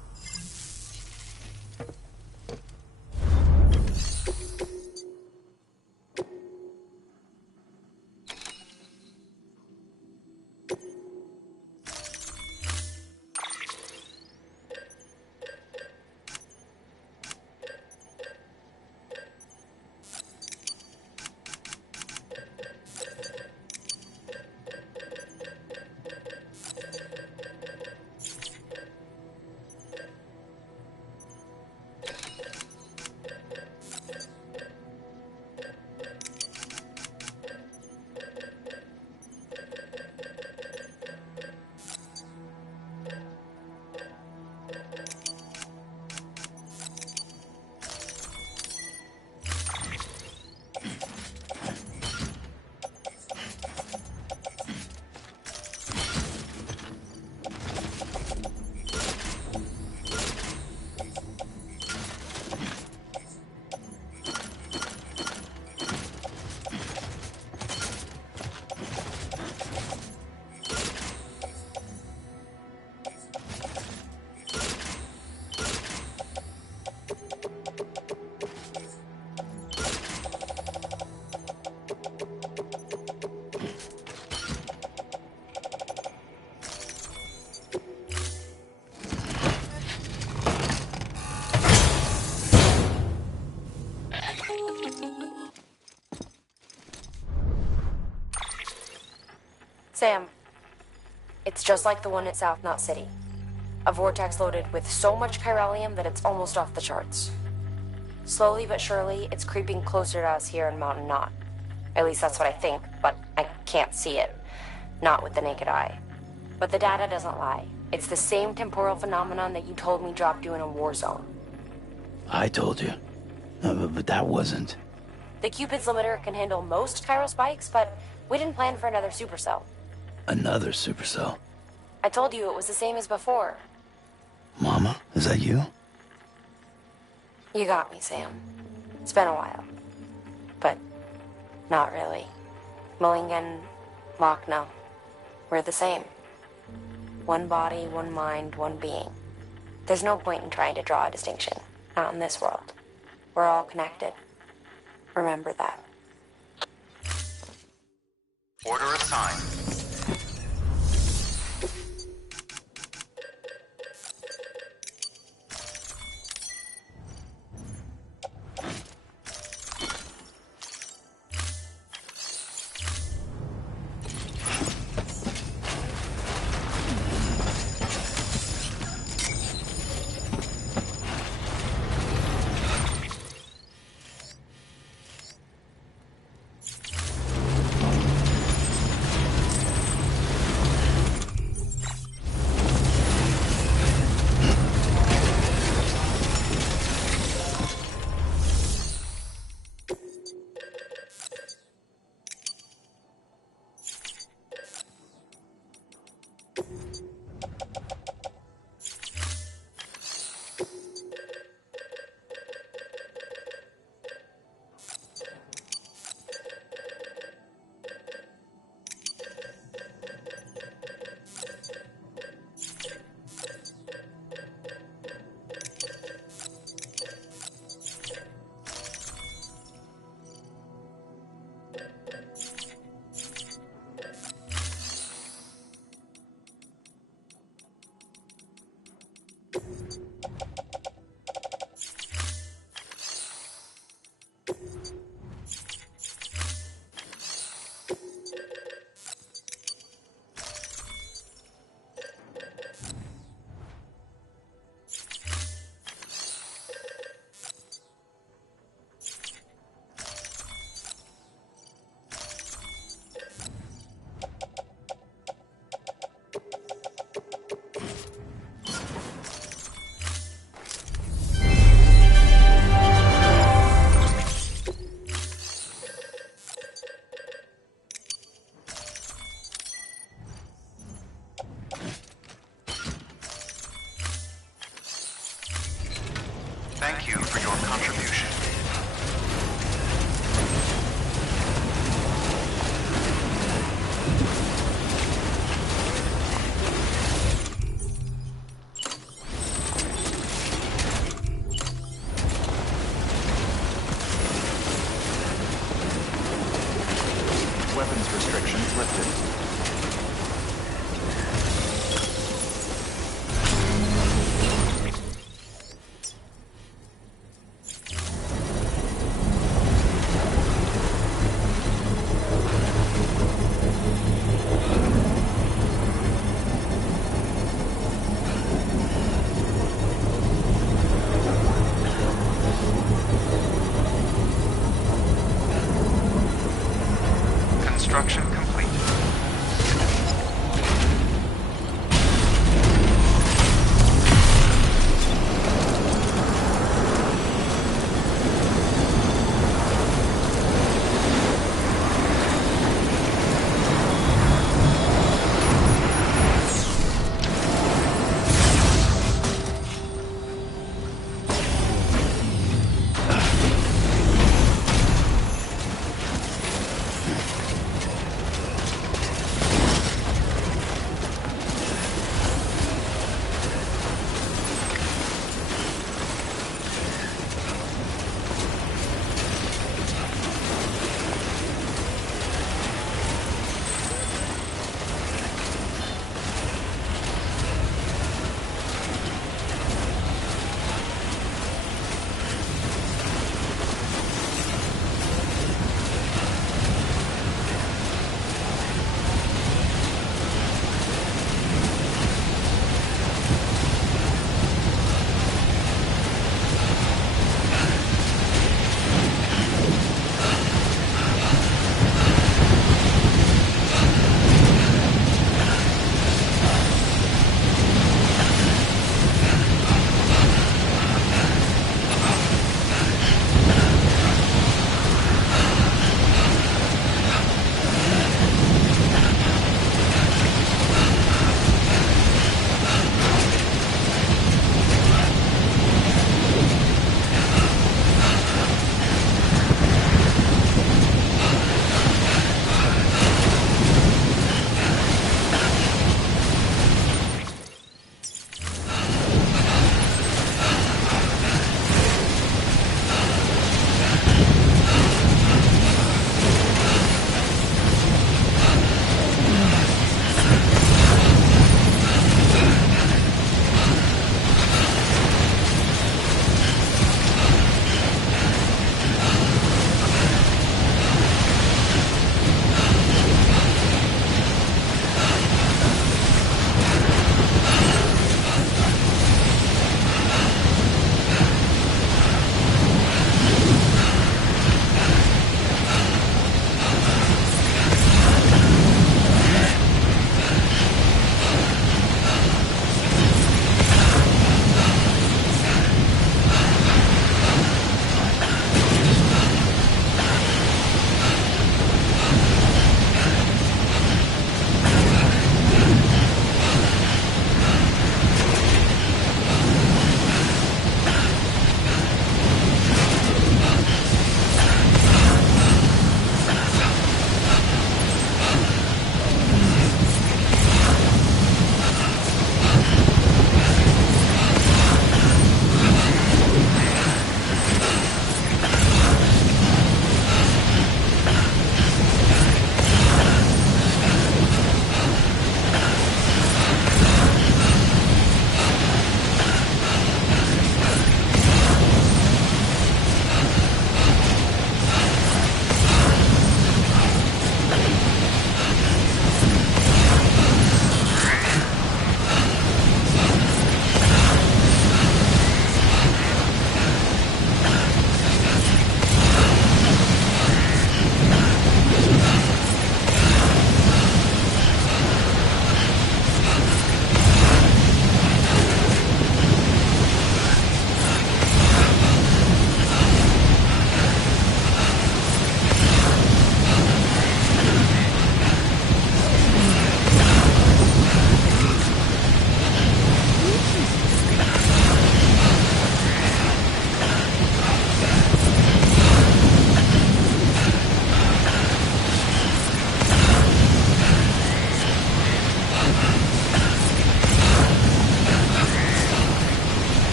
Sam, it's just like the one at South Knot City. A vortex loaded with so much chiralium that it's almost off the charts. Slowly but surely, it's creeping closer to us here in Mountain Knot. At least that's what I think, but I can't see it. Not with the naked eye. But the data doesn't lie. It's the same temporal phenomenon that you told me dropped you in a war zone. I told you. But that wasn't. The Cupid's limiter can handle most chiral spikes, but we didn't plan for another supercell. Another supercell? I told you it was the same as before. Mama, is that you? You got me, Sam. It's been a while. But not really. Mulligan, Lochner, we're the same. One body, one mind, one being. There's no point in trying to draw a distinction. Not in this world. We're all connected. Remember that. Order assigned. Thank you for your contribution. Weapons restrictions lifted. Construction complete.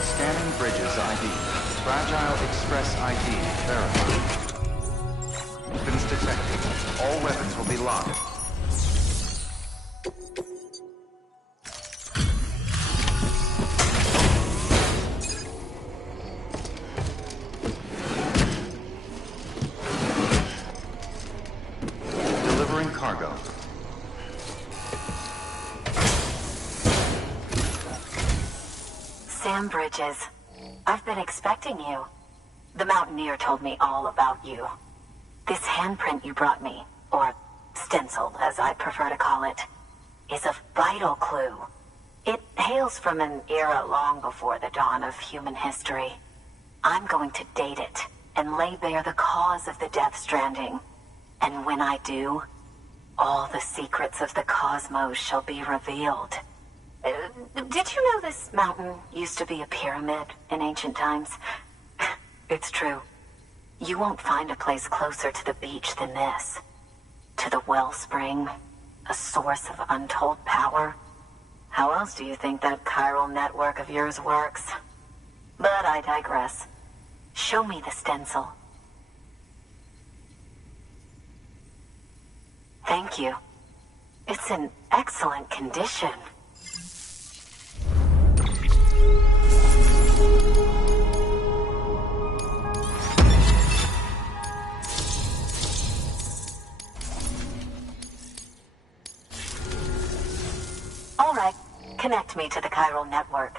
Scanning bridges ID. Fragile Express ID verified. Weapons detected. All weapons will be locked. Delivering cargo. Sam Bridges, I've been expecting you. The Mountaineer told me all about you. This handprint you brought me, or stencil as I prefer to call it, is a vital clue. It hails from an era long before the dawn of human history. I'm going to date it and lay bare the cause of the Death Stranding. And when I do, all the secrets of the cosmos shall be revealed. Did you know this mountain used to be a pyramid in ancient times? It's true. You won't find a place closer to the beach than this. To the wellspring, a source of untold power. How else do you think that chiral network of yours works? But I digress. Show me the stencil. Thank you. It's in excellent condition. All right, connect me to the chiral network.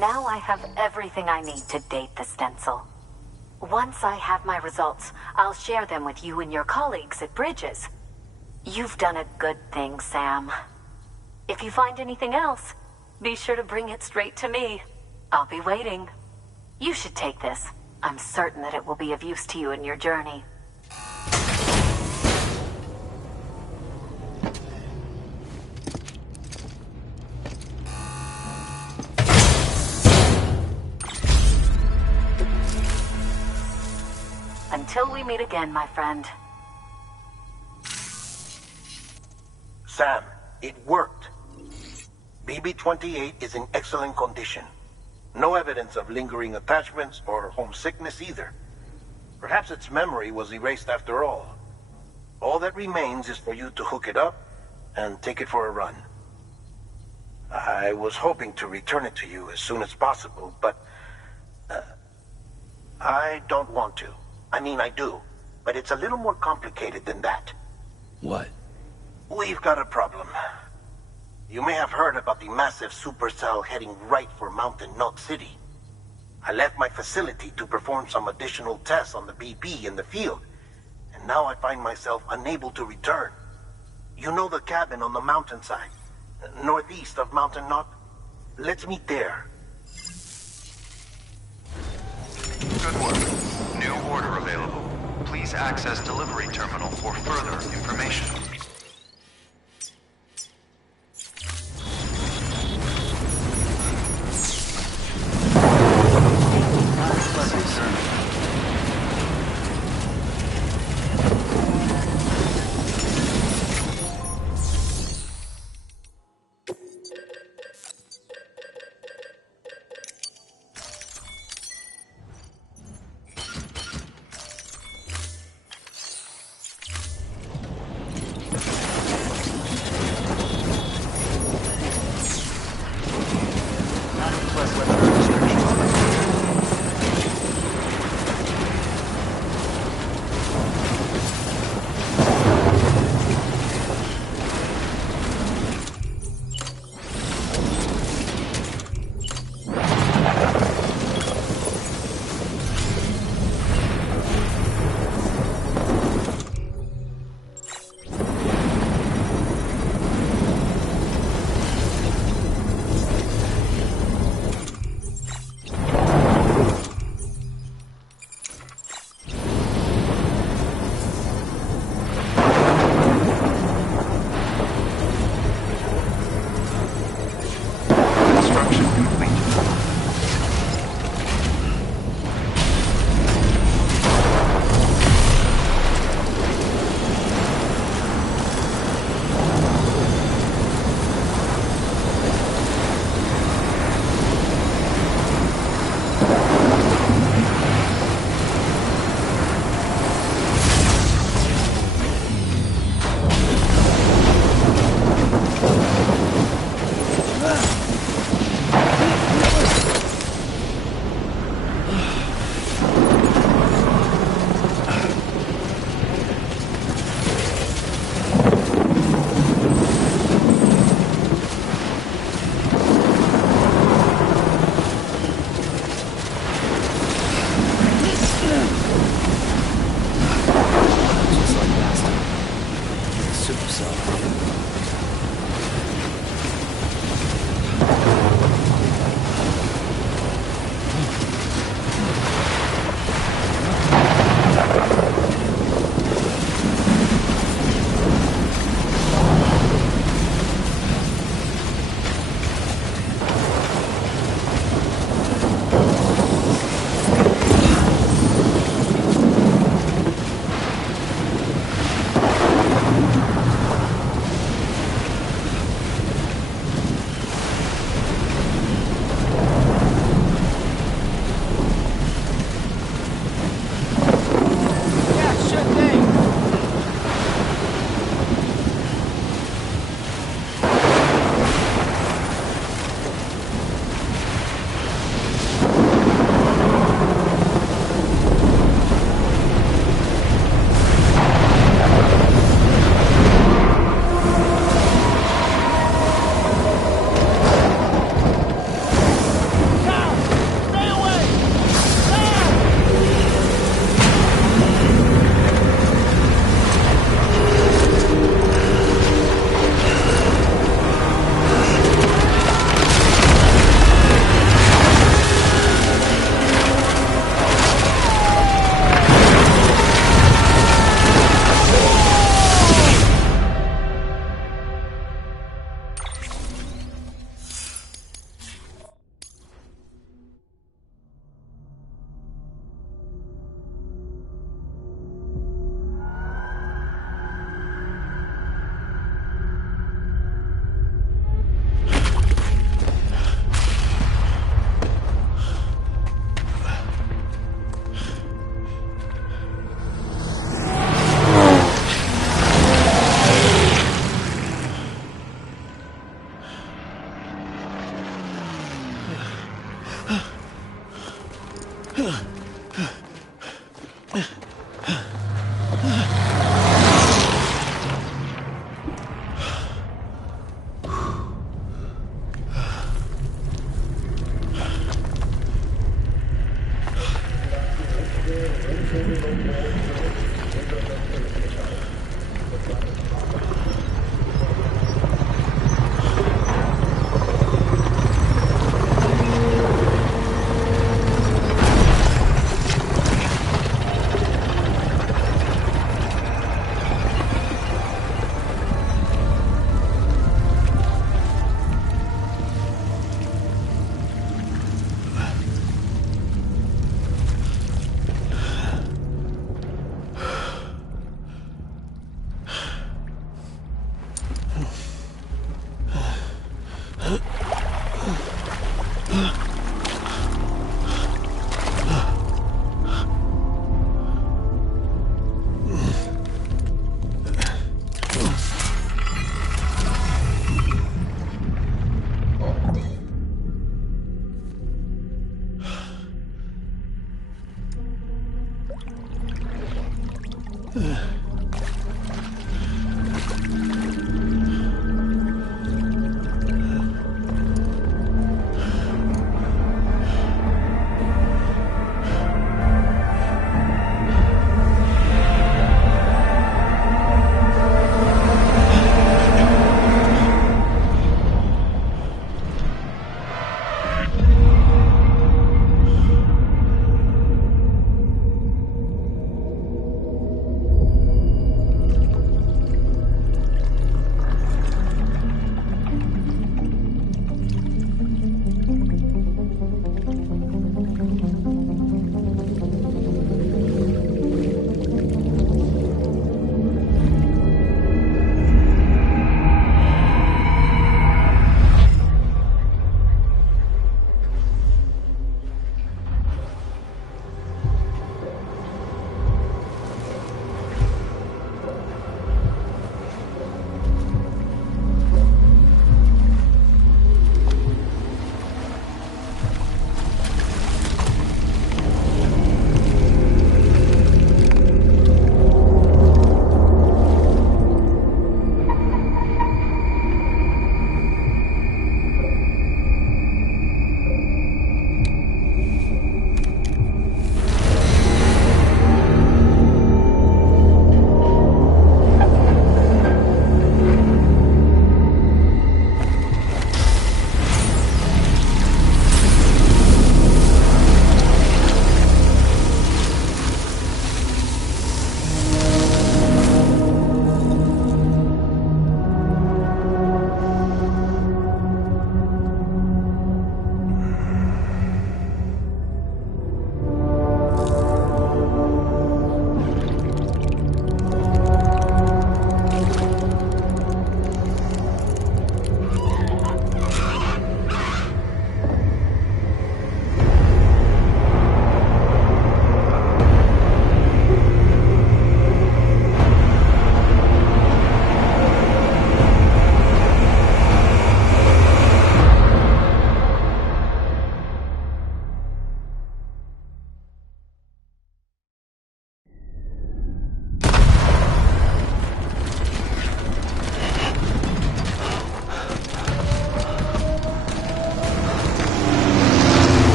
Now I have everything I need to date the stencil. Once I have my results, I'll share them with you and your colleagues at Bridges. You've done a good thing, Sam. If you find anything else, be sure to bring it straight to me. I'll be waiting. You should take this. I'm certain that it will be of use to you in your journey. Until we meet again, my friend. Sam, it worked. BB-28 is in excellent condition. No evidence of lingering attachments or homesickness either. Perhaps its memory was erased after all. All that remains is for you to hook it up and take it for a run. I was hoping to return it to you as soon as possible, but I don't want to. I mean, I do, but it's a little more complicated than that. What? We've got a problem. You may have heard about the massive supercell heading right for Mountain Knot City. I left my facility to perform some additional tests on the BB in the field, and now I find myself unable to return. You know the cabin on the mountainside, northeast of Mountain Knot? Let's meet there. Good work. New order available. Please access delivery terminal for further information. so.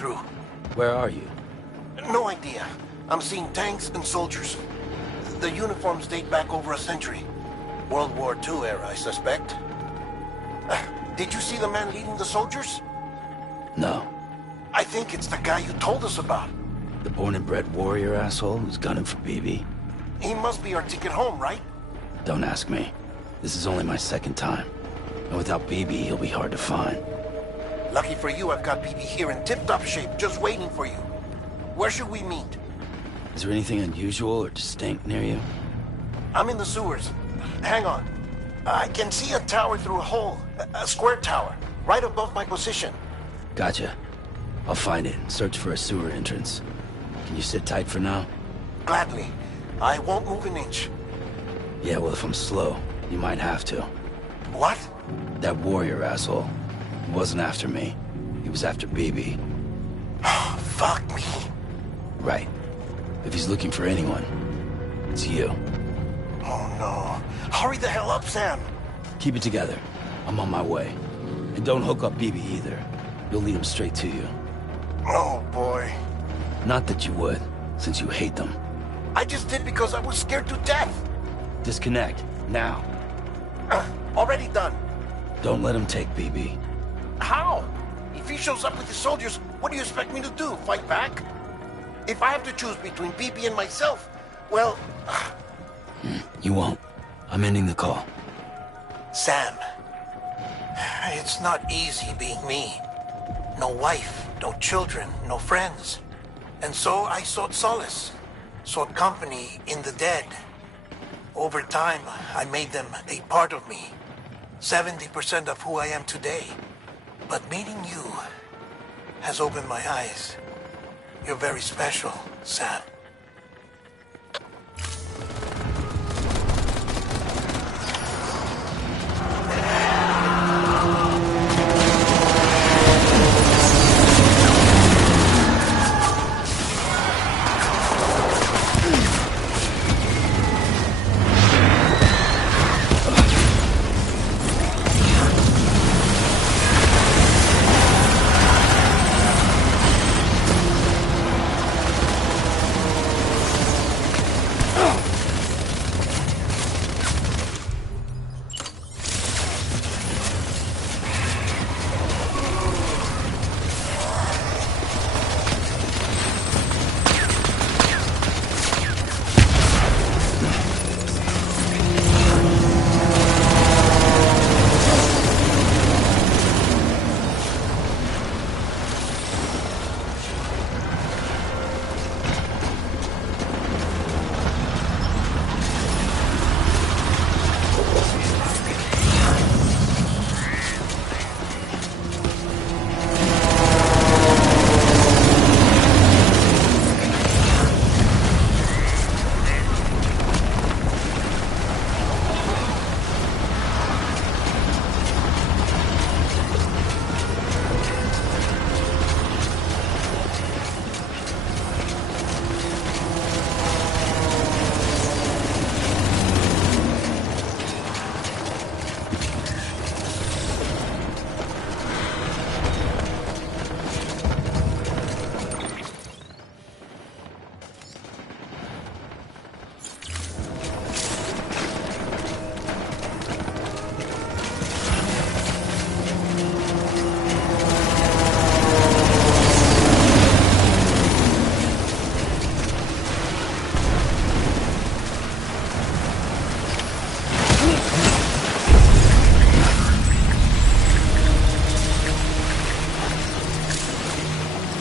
through. Where are you? No idea. I'm seeing tanks and soldiers. The uniforms date back over a century. World War II era, I suspect. Did you see the man leading the soldiers? No. I think it's the guy you told us about. The born and bred warrior asshole who's gunning for BB? He must be our ticket home, right? Don't ask me. This is only my second time. And without BB, he'll be hard to find. Lucky for you, I've got BB here in tip-top shape, just waiting for you. Where should we meet? Is there anything unusual or distinct near you? I'm in the sewers. Hang on. I can see a tower through a hole. A square tower. Right above my position. Gotcha. I'll find it and search for a sewer entrance. Can you sit tight for now? Gladly. I won't move an inch. Yeah, well, if I'm slow, you might have to. What? That warrior asshole. He wasn't after me. He was after BB. Fuck me. Right. If he's looking for anyone, it's you. Oh no. Hurry the hell up, Sam. Keep it together. I'm on my way. And don't hook up BB either. You'll lead him straight to you. Oh boy. Not that you would, since you hate them. I just did because I was scared to death. Disconnect, now. Already done. Don't let him take BB. How? If he shows up with his soldiers, what do you expect me to do? Fight back? If I have to choose between BB and myself, well... You won't. I'm ending the call. Sam, it's not easy being me. No wife, no children, no friends. And so I sought solace, sought company in the dead. Over time, I made them a part of me. 70% of who I am today. But meeting you has opened my eyes. You're very special, Sam.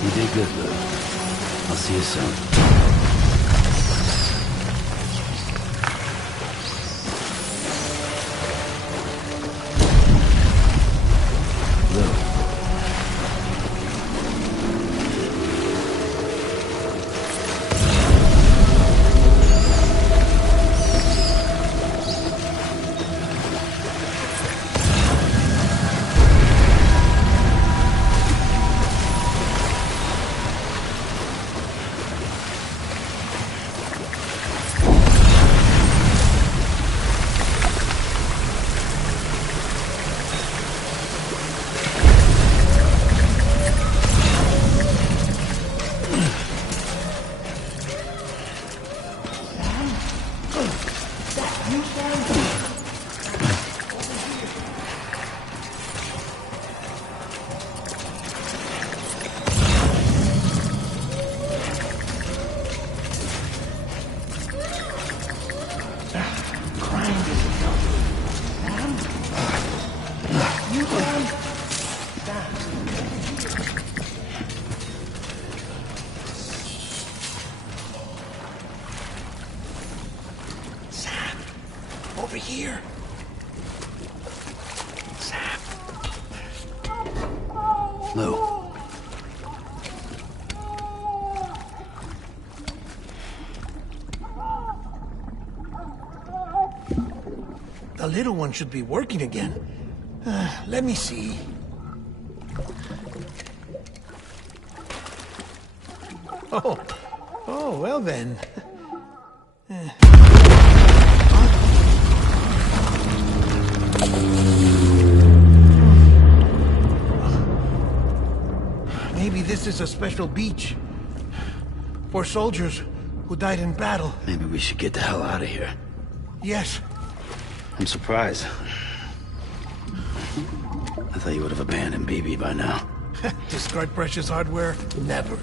You did good, Lou. I'll see you soon. over here. Sam. Lou. The little one should be working again. Let me see. Oh, well then. Maybe this is a special beach for soldiers who died in battle. Maybe we should get the hell out of here. Yes. I'm surprised. I thought you would have abandoned BB by now. Discard precious hardware? Never.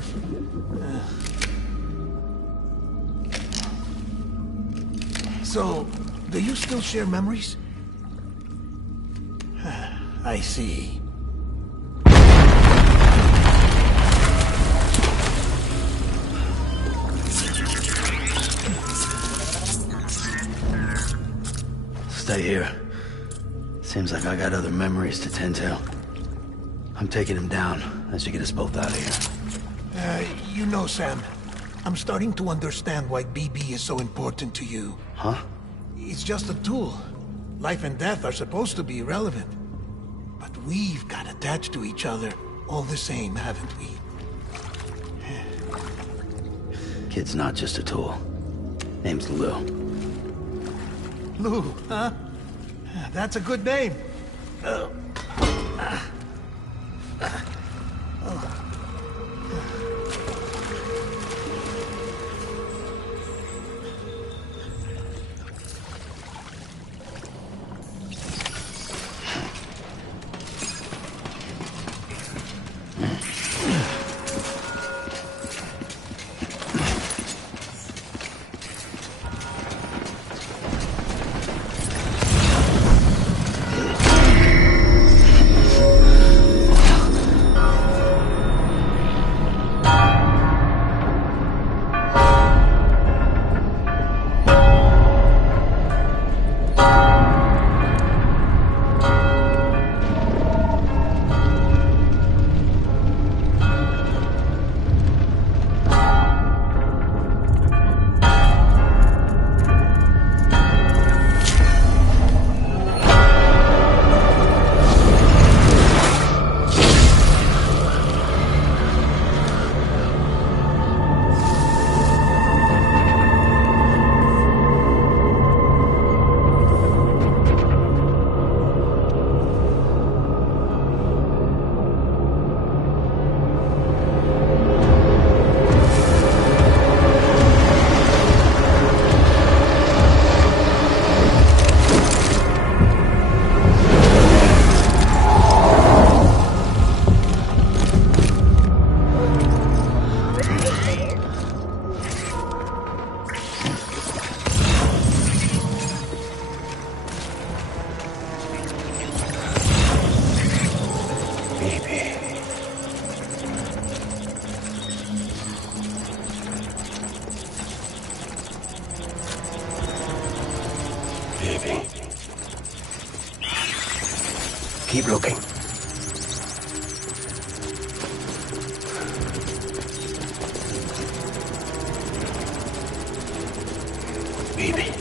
So, do you still share memories? I see. Stay here. Seems like I got other memories to tend to. I'm taking him down. That should get us both out of here. You know, Sam, I'm starting to understand why BB is so important to you. Huh? It's just a tool. Life and death are supposed to be irrelevant. But we've got attached to each other all the same, haven't we? Kid's not just a tool. Name's Lou. Lou, huh? That's a good name. Keep looking. Baby.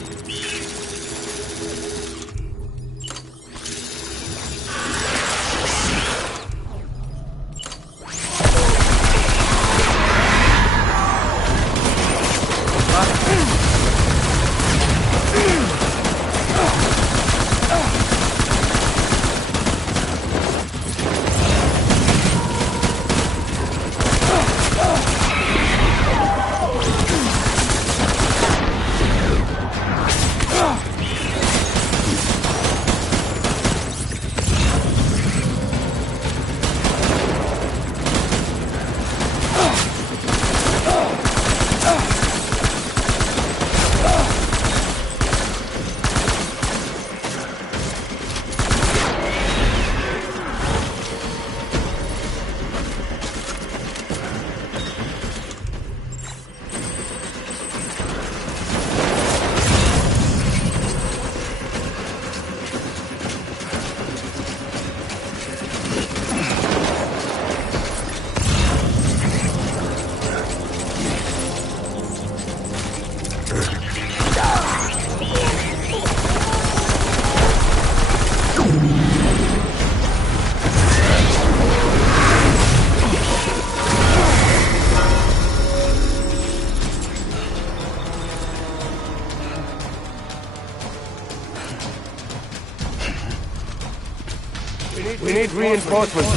reinforcements.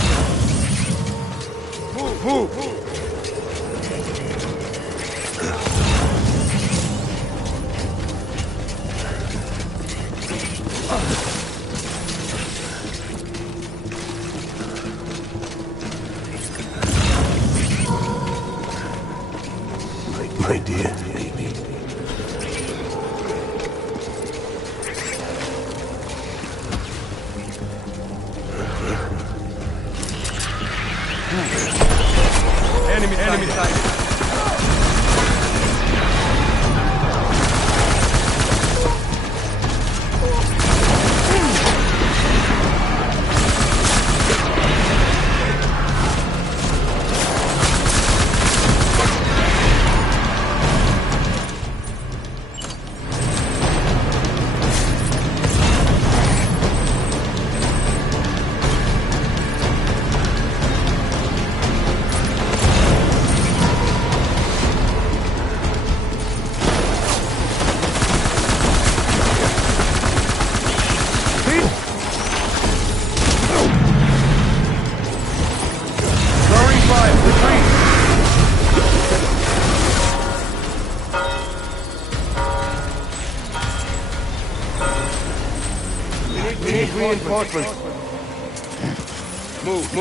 Move. My dear baby. Enemy sighted. We need reinforcements. Move.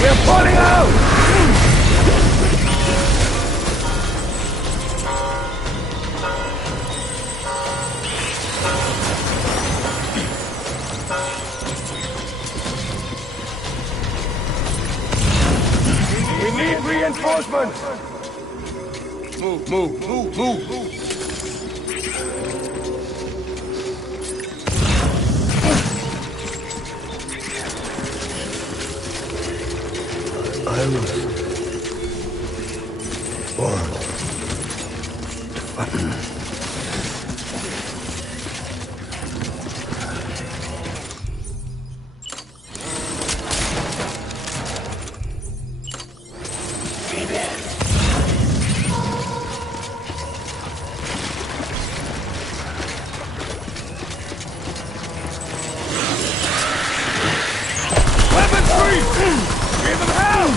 We're pulling out! We need reinforcements! Move. I was born to fight. Weapons free! Give them hell!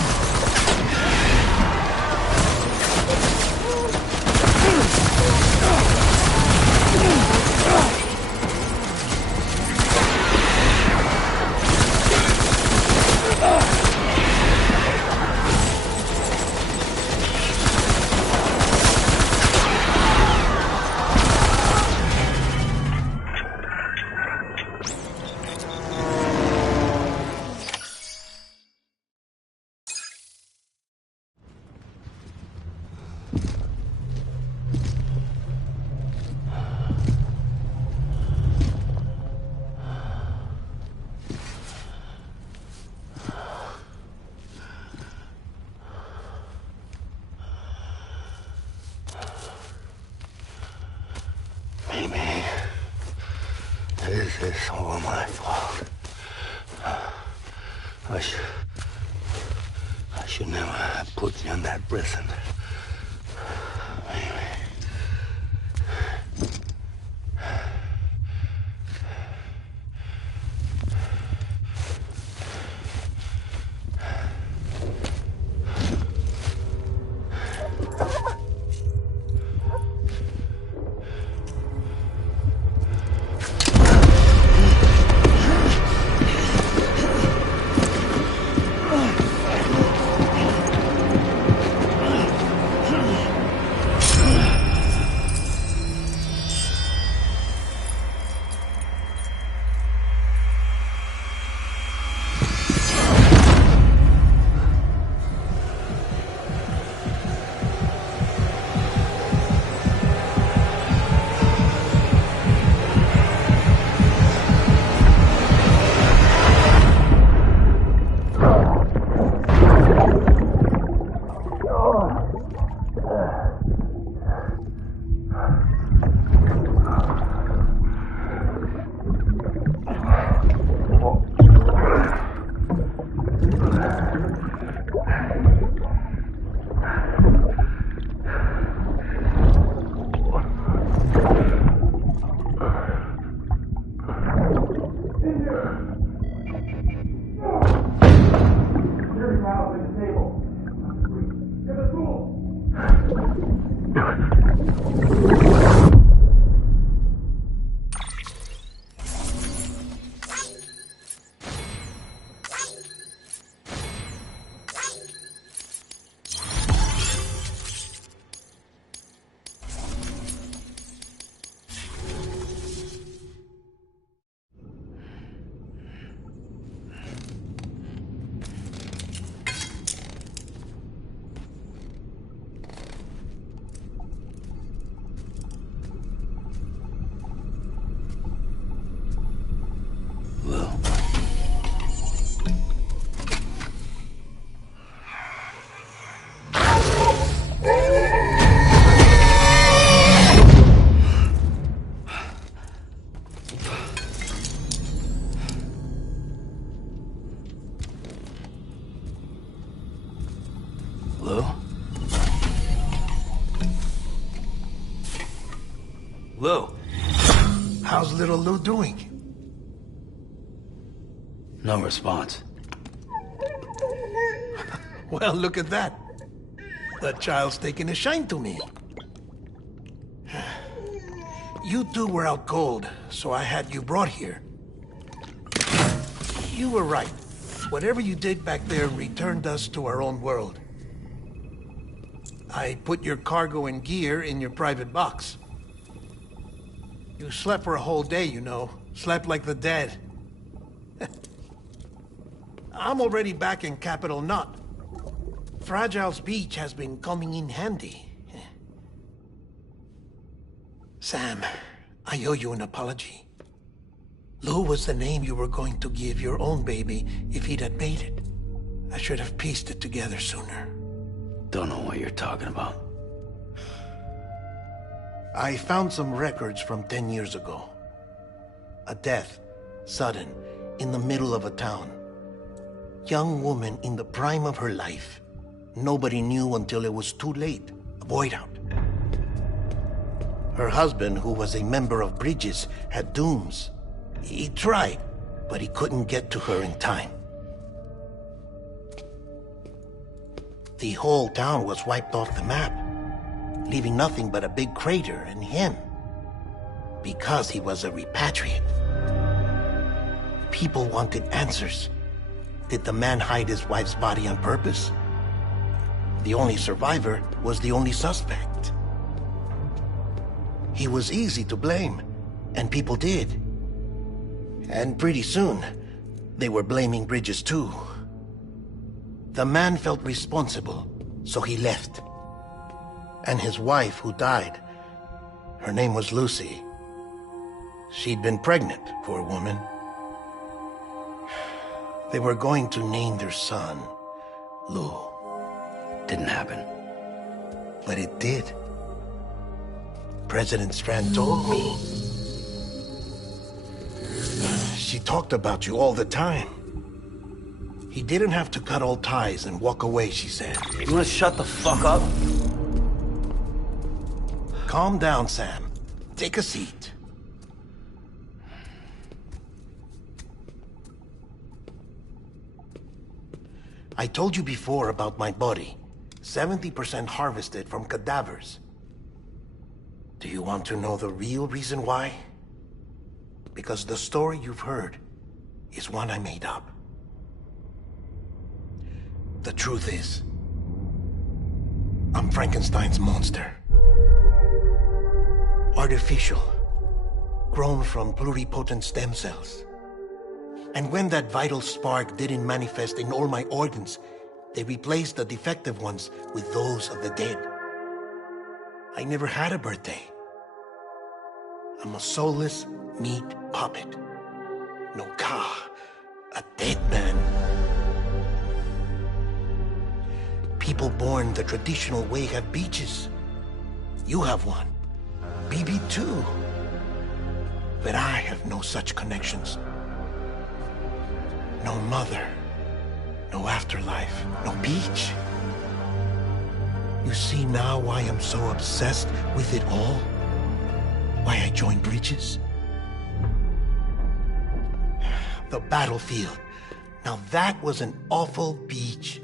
Maybe this is all my fault. I should never have put you in that prison. Maybe. Lou. How's little Lou doing? No response. Well, look at that. The child's taking a shine to me. You two were out cold, so I had you brought here. You were right. Whatever you did back there returned us to our own world. I put your cargo and gear in your private box. You slept for a whole day, you know. Slept like the dead. I'm already back in Capital Knot. Fragile's beach has been coming in handy. Sam, I owe you an apology. Lou was the name you were going to give your own baby if he'd had made it. I should have pieced it together sooner. Don't know what you're talking about. I found some records from 10 years ago. A death, sudden, in the middle of a town. Young woman in the prime of her life. Nobody knew until it was too late. A void out. Her husband, who was a member of Bridges, had dooms. He tried, but he couldn't get to her in time. The whole town was wiped off the map, leaving nothing but a big crater and him. Because he was a repatriate. People wanted answers. Did the man hide his wife's body on purpose? The only survivor was the only suspect. He was easy to blame, and people did. And pretty soon, they were blaming Bridges too. The man felt responsible, so he left. And his wife, who died, her name was Lucy. She'd been pregnant, poor woman. They were going to name their son Lou. Didn't happen. But it did. President Strand told me. She talked about you all the time. He didn't have to cut all ties and walk away, she said. You wanna shut the fuck up? Calm down, Sam. Take a seat. I told you before about my body. 70% harvested from cadavers. Do you want to know the real reason why? Because the story you've heard is one I made up. The truth is, I'm Frankenstein's monster. Artificial, grown from pluripotent stem cells. And when that vital spark didn't manifest in all my organs, they replaced the defective ones with those of the dead. I never had a birthday. I'm a soulless meat puppet. No car, a dead man. People born the traditional way have beaches. You have one. BB too. But I have no such connections. No mother. No afterlife. No beach. You see now why I'm so obsessed with it all? Why I joined Bridges? The battlefield. Now that was an awful beach.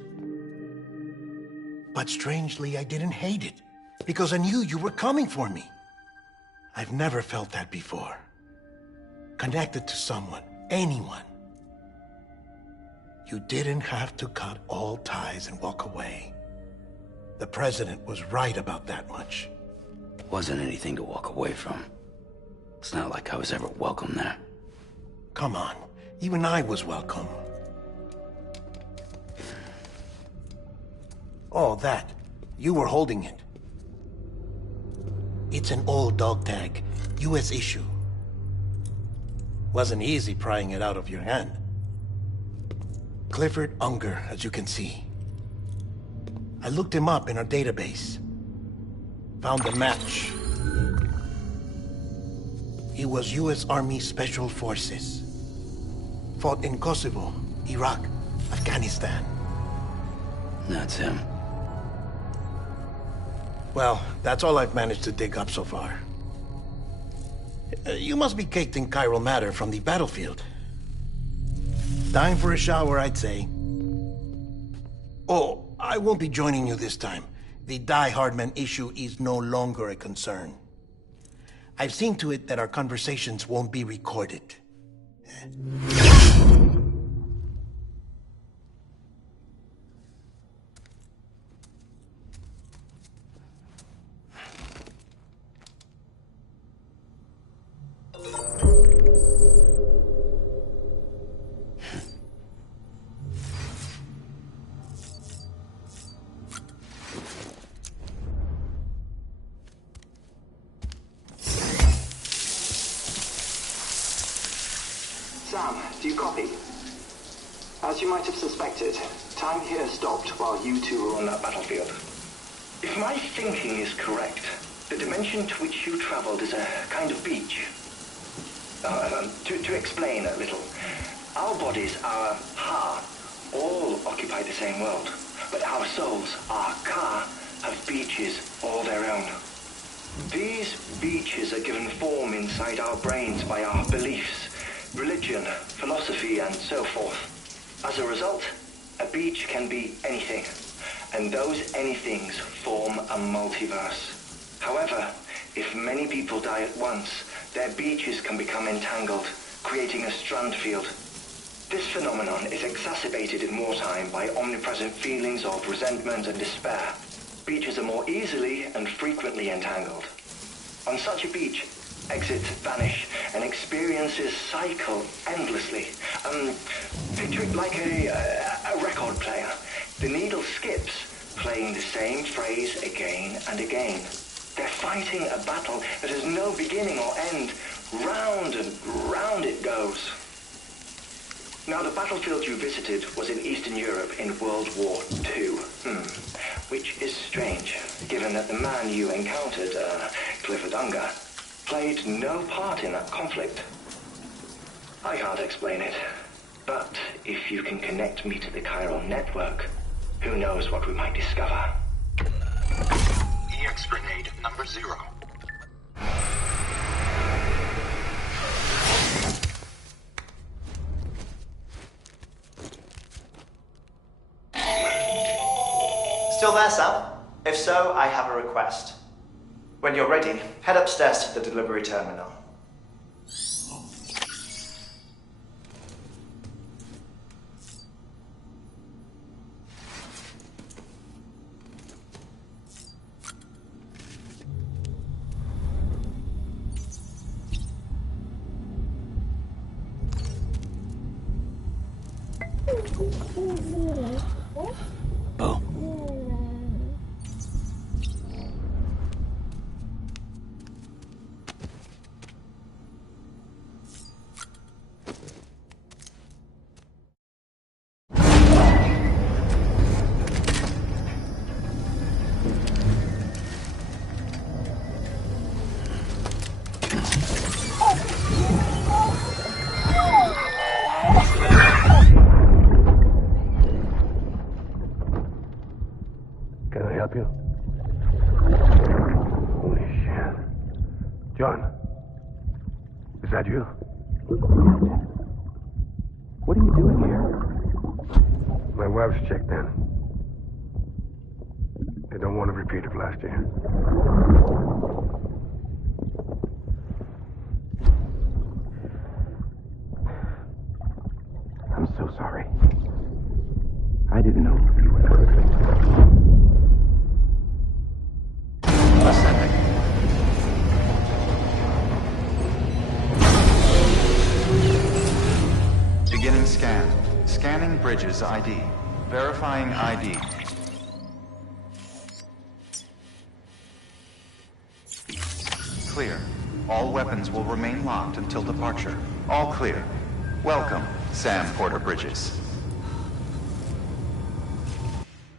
But strangely, I didn't hate it. Because I knew you were coming for me. I've never felt that before. Connected to someone, anyone. You didn't have to cut all ties and walk away. The president was right about that much. Wasn't anything to walk away from. It's not like I was ever welcome there. Come on, even I was welcome. Oh, that. You were holding it. It's an old dog tag, US issue. Wasn't easy prying it out of your hand. Clifford UNGER, as you can see. I looked him up in our database. Found a match. He was US Army Special Forces. Fought in Kosovo, Iraq, Afghanistan. That's him. Well, that's all I've managed to dig up so far. You must be caked in chiral matter from the battlefield. Time for a shower, I'd say. Oh, I won't be joining you this time. The Die Hardman issue is no longer a concern. I've seen to it that our conversations won't be recorded. Sam, do you copy? As you might have suspected, time here stopped while you two were on that battlefield. If my thinking is correct, the dimension to which you traveled is a kind of beach. To explain a little, our bodies, our ha, all occupy the same world, but our souls, our ka, have beaches all their own. These beaches are given form inside our brains by our beliefs, religion, philosophy, and so forth. As a result, a beach can be anything, and those anythings form a multiverse. However, if many people die at once, their beaches can become entangled, creating a strand field. This phenomenon is exacerbated in wartime by omnipresent feelings of resentment and despair. Beaches are more easily and frequently entangled. On such a beach, exits vanish and experiences cycle endlessly. Picture it like a record player. The needle skips, playing the same phrase again and again. They're fighting a battle that has no beginning or end. Round and round it goes. Now, the battlefield you visited was in Eastern Europe in World War II. Which is strange, given that the man you encountered, Clifford Unger, played no part in that conflict. I can't explain it, but if you can connect me to the chiral network, who knows what we might discover. EX grenade number 0. Still there, Sam? If so, I have a request. When you're ready, head upstairs to the delivery terminal. Can I help you? Holy shit. John, is that you? What are you doing here? My wife's checked in. They don't want a repeat of last year. I'm so sorry. I didn't know you were hurt. Ascending. Beginning scan. Scanning bridges ID. Verifying ID. Clear. All weapons will remain locked until departure. All clear. Welcome, Sam Porter Bridges.